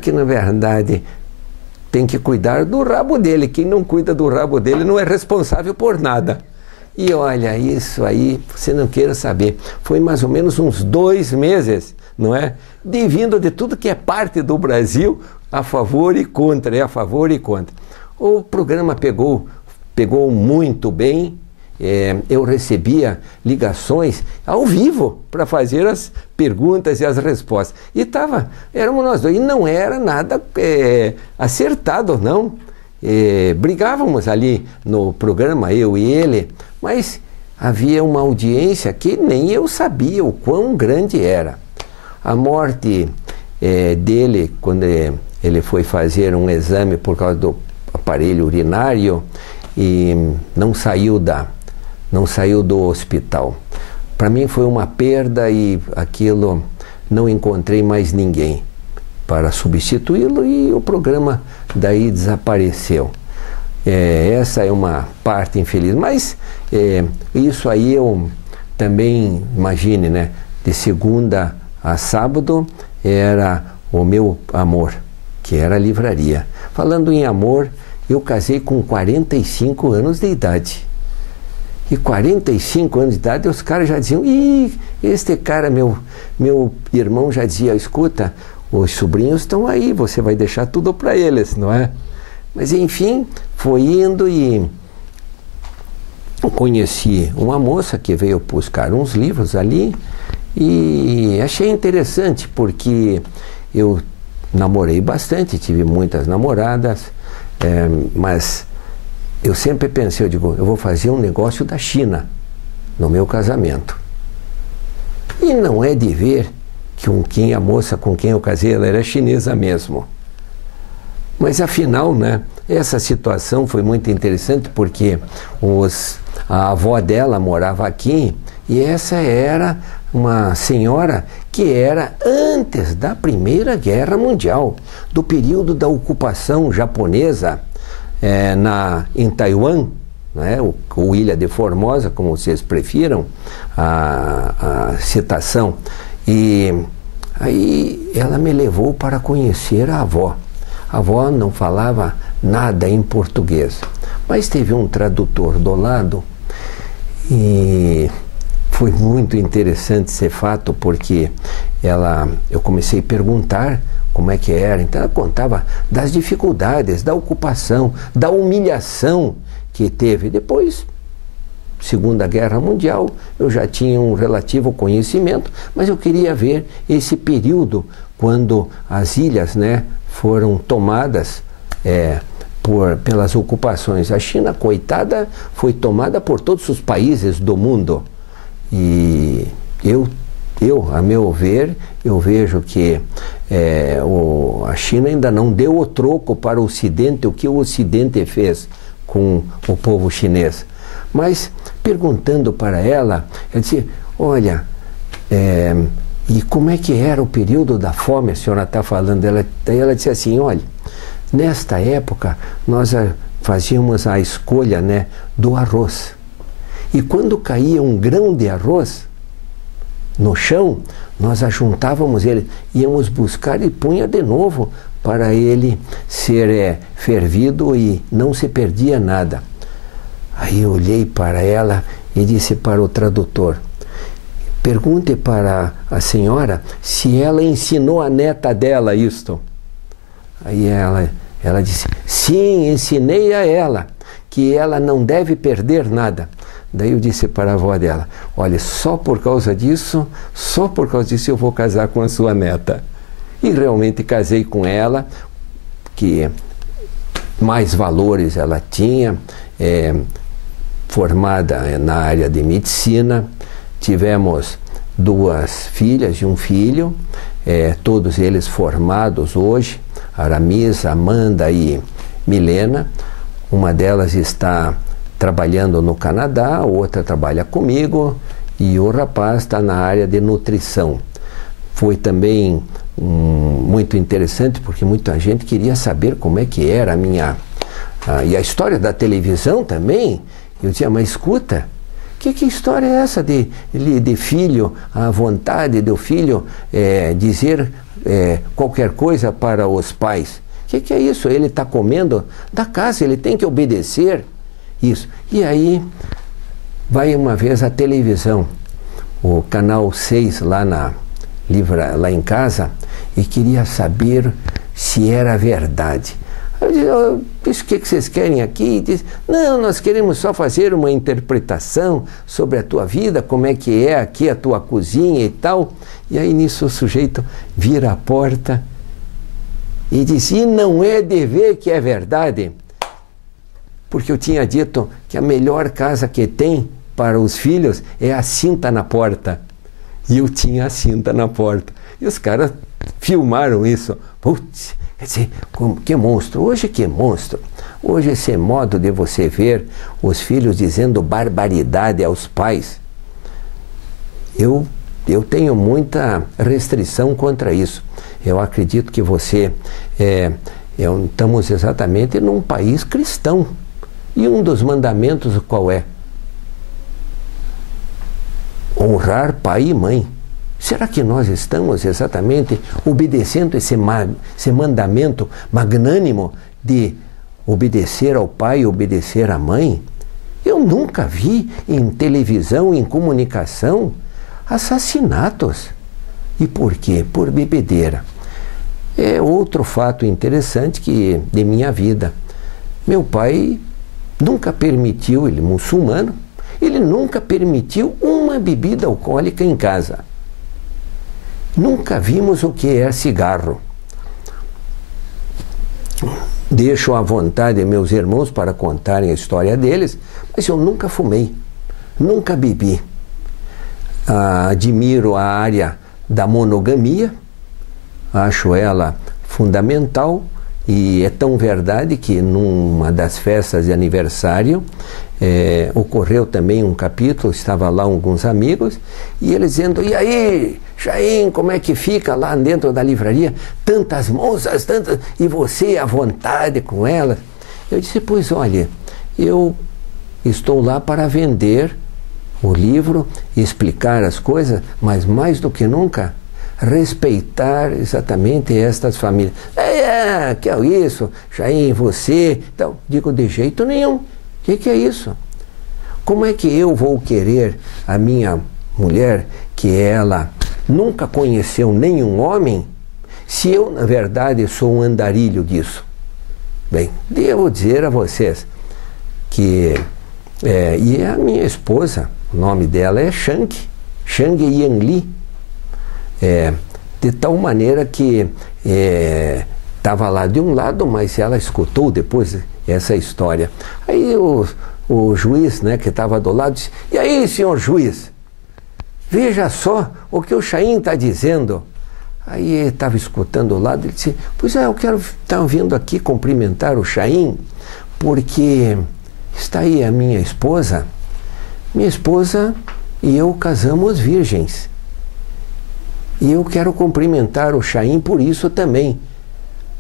que na verdade tem que cuidar do rabo dele, quem não cuida do rabo dele não é responsável por nada. E olha, isso aí, você não queira saber, foi mais ou menos uns 2 meses, não é? Vindo de tudo que é parte do Brasil, a favor e contra, a favor e contra. O programa pegou muito bem, eu recebia ligações ao vivo para fazer as perguntas e as respostas. E éramos nós dois, e não era nada acertado, não. Brigávamos ali no programa, eu e ele, mas havia uma audiência que nem eu sabia o quão grande era. A morte dele, quando ele foi fazer um exame por causa do aparelho urinário e não saiu do hospital. Para mim foi uma perda, e aquilo, não encontrei mais ninguém para substituí-lo e o programa daí desapareceu. Essa é uma parte infeliz, mas isso aí eu também, imagine, né? De segunda a sábado era o meu amor, que era a livraria. Falando em amor, eu casei com 45 anos de idade. E 45 anos de idade, os caras já diziam, este cara, meu irmão já dizia, escuta, os sobrinhos estão aí, você vai deixar tudo para eles, não é? Mas enfim, foi indo e conheci uma moça que veio buscar uns livros ali e achei interessante, porque eu namorei bastante, tive muitas namoradas, mas eu sempre pensei, eu vou fazer um negócio da China no meu casamento. E não é de ver que a moça com quem eu casei, ela era chinesa mesmo. Mas afinal, né, essa situação foi muito interessante, porque a avó dela morava aqui, e essa era uma senhora que era antes da Primeira Guerra Mundial, do período da ocupação japonesa em Taiwan, né, ou Ilha de Formosa, como vocês prefiram a citação. E aí ela me levou para conhecer a avó. A avó não falava nada em português, mas teve um tradutor do lado, e foi muito interessante esse fato, porque eu comecei a perguntar como é que era. Então ela contava das dificuldades, da ocupação, da humilhação que teve. Depois, Segunda Guerra Mundial, eu já tinha um relativo conhecimento, mas eu queria ver esse período quando as ilhas, né, foram tomadas pelas ocupações. A China, coitada, foi tomada por todos os países do mundo. E a meu ver, eu vejo que a China ainda não deu o troco para o Ocidente, o que o Ocidente fez com o povo chinês. Mas, perguntando para ela, eu disse, olha, e como é que era o período da fome, a senhora está falando? Daí ela disse assim, olha, nesta época nós fazíamos a escolha, né, do arroz. E quando caía um grão de arroz, no chão, nós ajuntávamos ele, íamos buscar e punha de novo para ele ser fervido e não se perdia nada. Aí eu olhei para ela e disse para o tradutor: pergunte para a senhora se ela ensinou a neta dela isto. Aí ela disse: sim, ensinei a ela, que ela não deve perder nada. Daí eu disse para a avó dela: olha, só por causa disso eu vou casar com a sua neta. E realmente casei com ela, que mais valores ela tinha, formada na área de medicina. Tivemos 2 filhas e um filho, todos eles formados hoje, Aramis, Amanda e Milena. Uma delas está trabalhando no Canadá, a outra trabalha comigo, e o rapaz está na área de nutrição. Foi também muito interessante, porque muita gente queria saber como é que era a minha... e a história da televisão também. Eu dizia: mas escuta, que história é essa de filho, a vontade do filho dizer qualquer coisa para os pais? Que é isso? Ele está comendo da casa, ele tem que obedecer. Isso. E aí vai uma vez a televisão, o canal 6 lá em casa, e queria saber se era verdade. Eu disse: o que vocês querem aqui? Diz: não, nós queremos só fazer uma interpretação sobre a tua vida, como é que é aqui a tua cozinha e tal. E aí nisso o sujeito vira a porta e diz: e não é de ver que é verdade? Porque eu tinha dito que a melhor casa que tem para os filhos é a cinta na porta. E eu tinha a cinta na porta. E os caras filmaram isso. Putz, quer dizer, que monstro. Hoje que monstro. Hoje esse modo de você ver os filhos dizendo barbaridade aos pais. Eu tenho muita restrição contra isso. Eu acredito que estamos exatamente num país cristão. E um dos mandamentos qual é? Honrar pai e mãe. Será que nós estamos exatamente obedecendo esse mandamento magnânimo de obedecer ao pai e obedecer à mãe? Eu nunca vi em televisão, em comunicação, assassinatos. E por quê? Por bebedeira. É outro fato interessante de minha vida. Meu pai nunca permitiu, ele muçulmano, ele nunca permitiu uma bebida alcoólica em casa. Nunca vimos o que é cigarro. Deixo à vontade meus irmãos para contarem a história deles, mas eu nunca fumei, nunca bebi. Admiro a área da monogamia, acho ela fundamental, e é tão verdade que numa das festas de aniversário ocorreu também um capítulo, estava lá alguns amigos, e eles dizendo: e aí, Chaim, como é que fica lá dentro da livraria? Tantas moças, tantas, e você à vontade com elas? Eu disse: pois olha, eu estou lá para vender o livro, explicar as coisas, mas mais do que nunca, respeitar exatamente estas famílias. Que é isso, Chaim, você? Então, digo: de jeito nenhum. O que é isso? Como é que eu vou querer a minha mulher, que ela nunca conheceu nenhum homem, se eu, na verdade, sou um andarilho disso? Bem, devo dizer a vocês que... e a minha esposa, o nome dela é Shang Yanli. De tal maneira que estava lá de um lado, mas ela escutou depois essa história. Aí o juiz, né, que estava do lado, disse: e aí, senhor juiz, veja só o que o Chaim está dizendo. Aí ele estava escutando do lado, ele disse: pois eu quero estar vindo aqui cumprimentar o Chaim, porque está aí a minha esposa e eu casamos virgens. E eu quero cumprimentar o Chaim por isso também,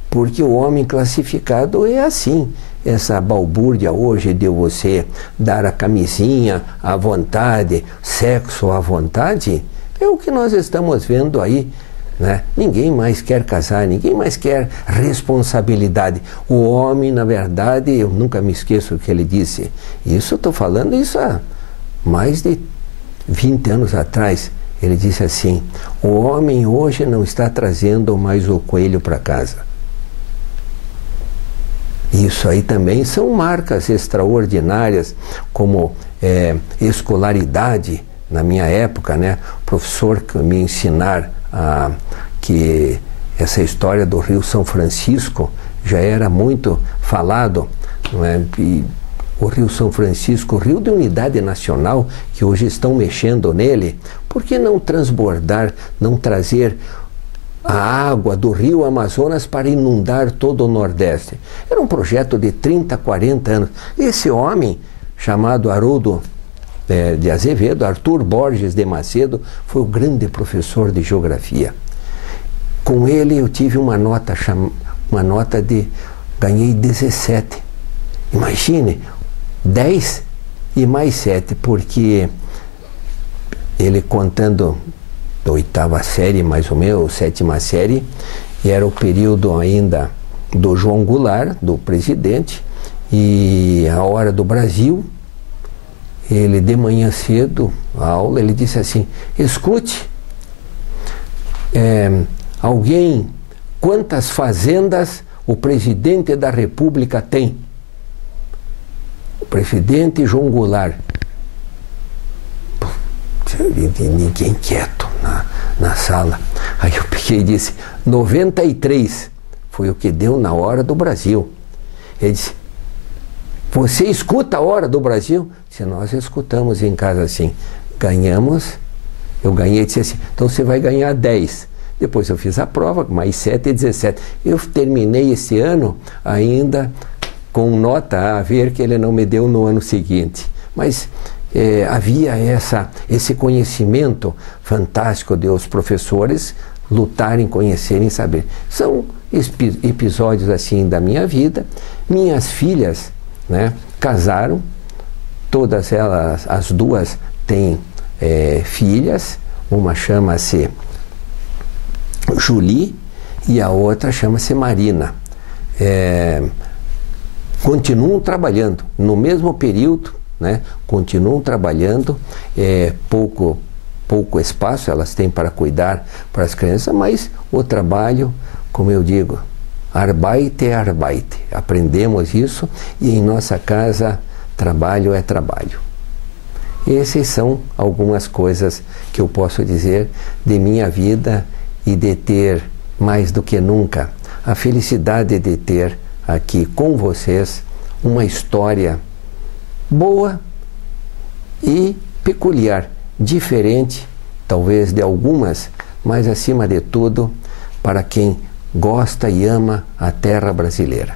porque o homem classificado é assim. Essa balbúrdia hoje de você dar a camisinha à vontade, sexo à vontade, É o que nós estamos vendo aí, né? Ninguém mais quer casar, ninguém mais quer responsabilidade. O homem, na verdade, eu nunca me esqueço o que ele disse. Isso eu estou falando isso há mais de 20 anos atrás. Ele disse assim: o homem hoje não está trazendo mais o coelho para casa. Isso aí também são marcas extraordinárias, como escolaridade. Na minha época, né, o professor que me ensinar que essa história do Rio São Francisco já era muito falado, não é? E o Rio São Francisco, o rio de unidade nacional, que hoje estão mexendo nele, por que não transbordar, não trazer a água do rio Amazonas para inundar todo o Nordeste? Era um projeto de 30, 40 anos. Esse homem, chamado Haroldo de Azevedo, Arthur Borges de Macedo, foi o grande professor de geografia. Com ele eu tive uma nota ganhei 17. Imagine, 10 e mais 7, porque ele contando da 8ª série, mais ou menos, 7ª série, e era o período ainda do João Goulart, do presidente, e a Hora do Brasil. Ele, de manhã cedo, a aula, ele disse assim: escute, quantas fazendas o presidente da República tem? O presidente João Goulart. Ninguém quieto na sala. Aí eu peguei e disse: 93. Foi o que deu na Hora do Brasil. Ele disse: você escuta a Hora do Brasil? Se nós escutamos em casa assim, ganhamos, eu ganhei, disse assim: então você vai ganhar 10. Depois eu fiz a prova, mais 7 e 17. Eu terminei esse ano ainda com nota a ver que ele não me deu no ano seguinte. Mas havia esse conhecimento fantástico de os professores lutarem, conhecerem, saber. São episódios assim da minha vida. Minhas filhas, né, casaram, todas elas, as duas têm filhas, uma chama-se Julie e a outra chama-se Marina. Continuam trabalhando no mesmo período, né, continuam trabalhando, pouco espaço elas têm para cuidar para as crianças, mas o trabalho, como eu digo, Arbeit é Arbeit. Aprendemos isso e em nossa casa trabalho é trabalho. Essas são algumas coisas que eu posso dizer de minha vida e de ter, mais do que nunca, a felicidade de ter aqui com vocês uma história boa e peculiar, diferente talvez de algumas, mas acima de tudo para quem gosta e ama a terra brasileira.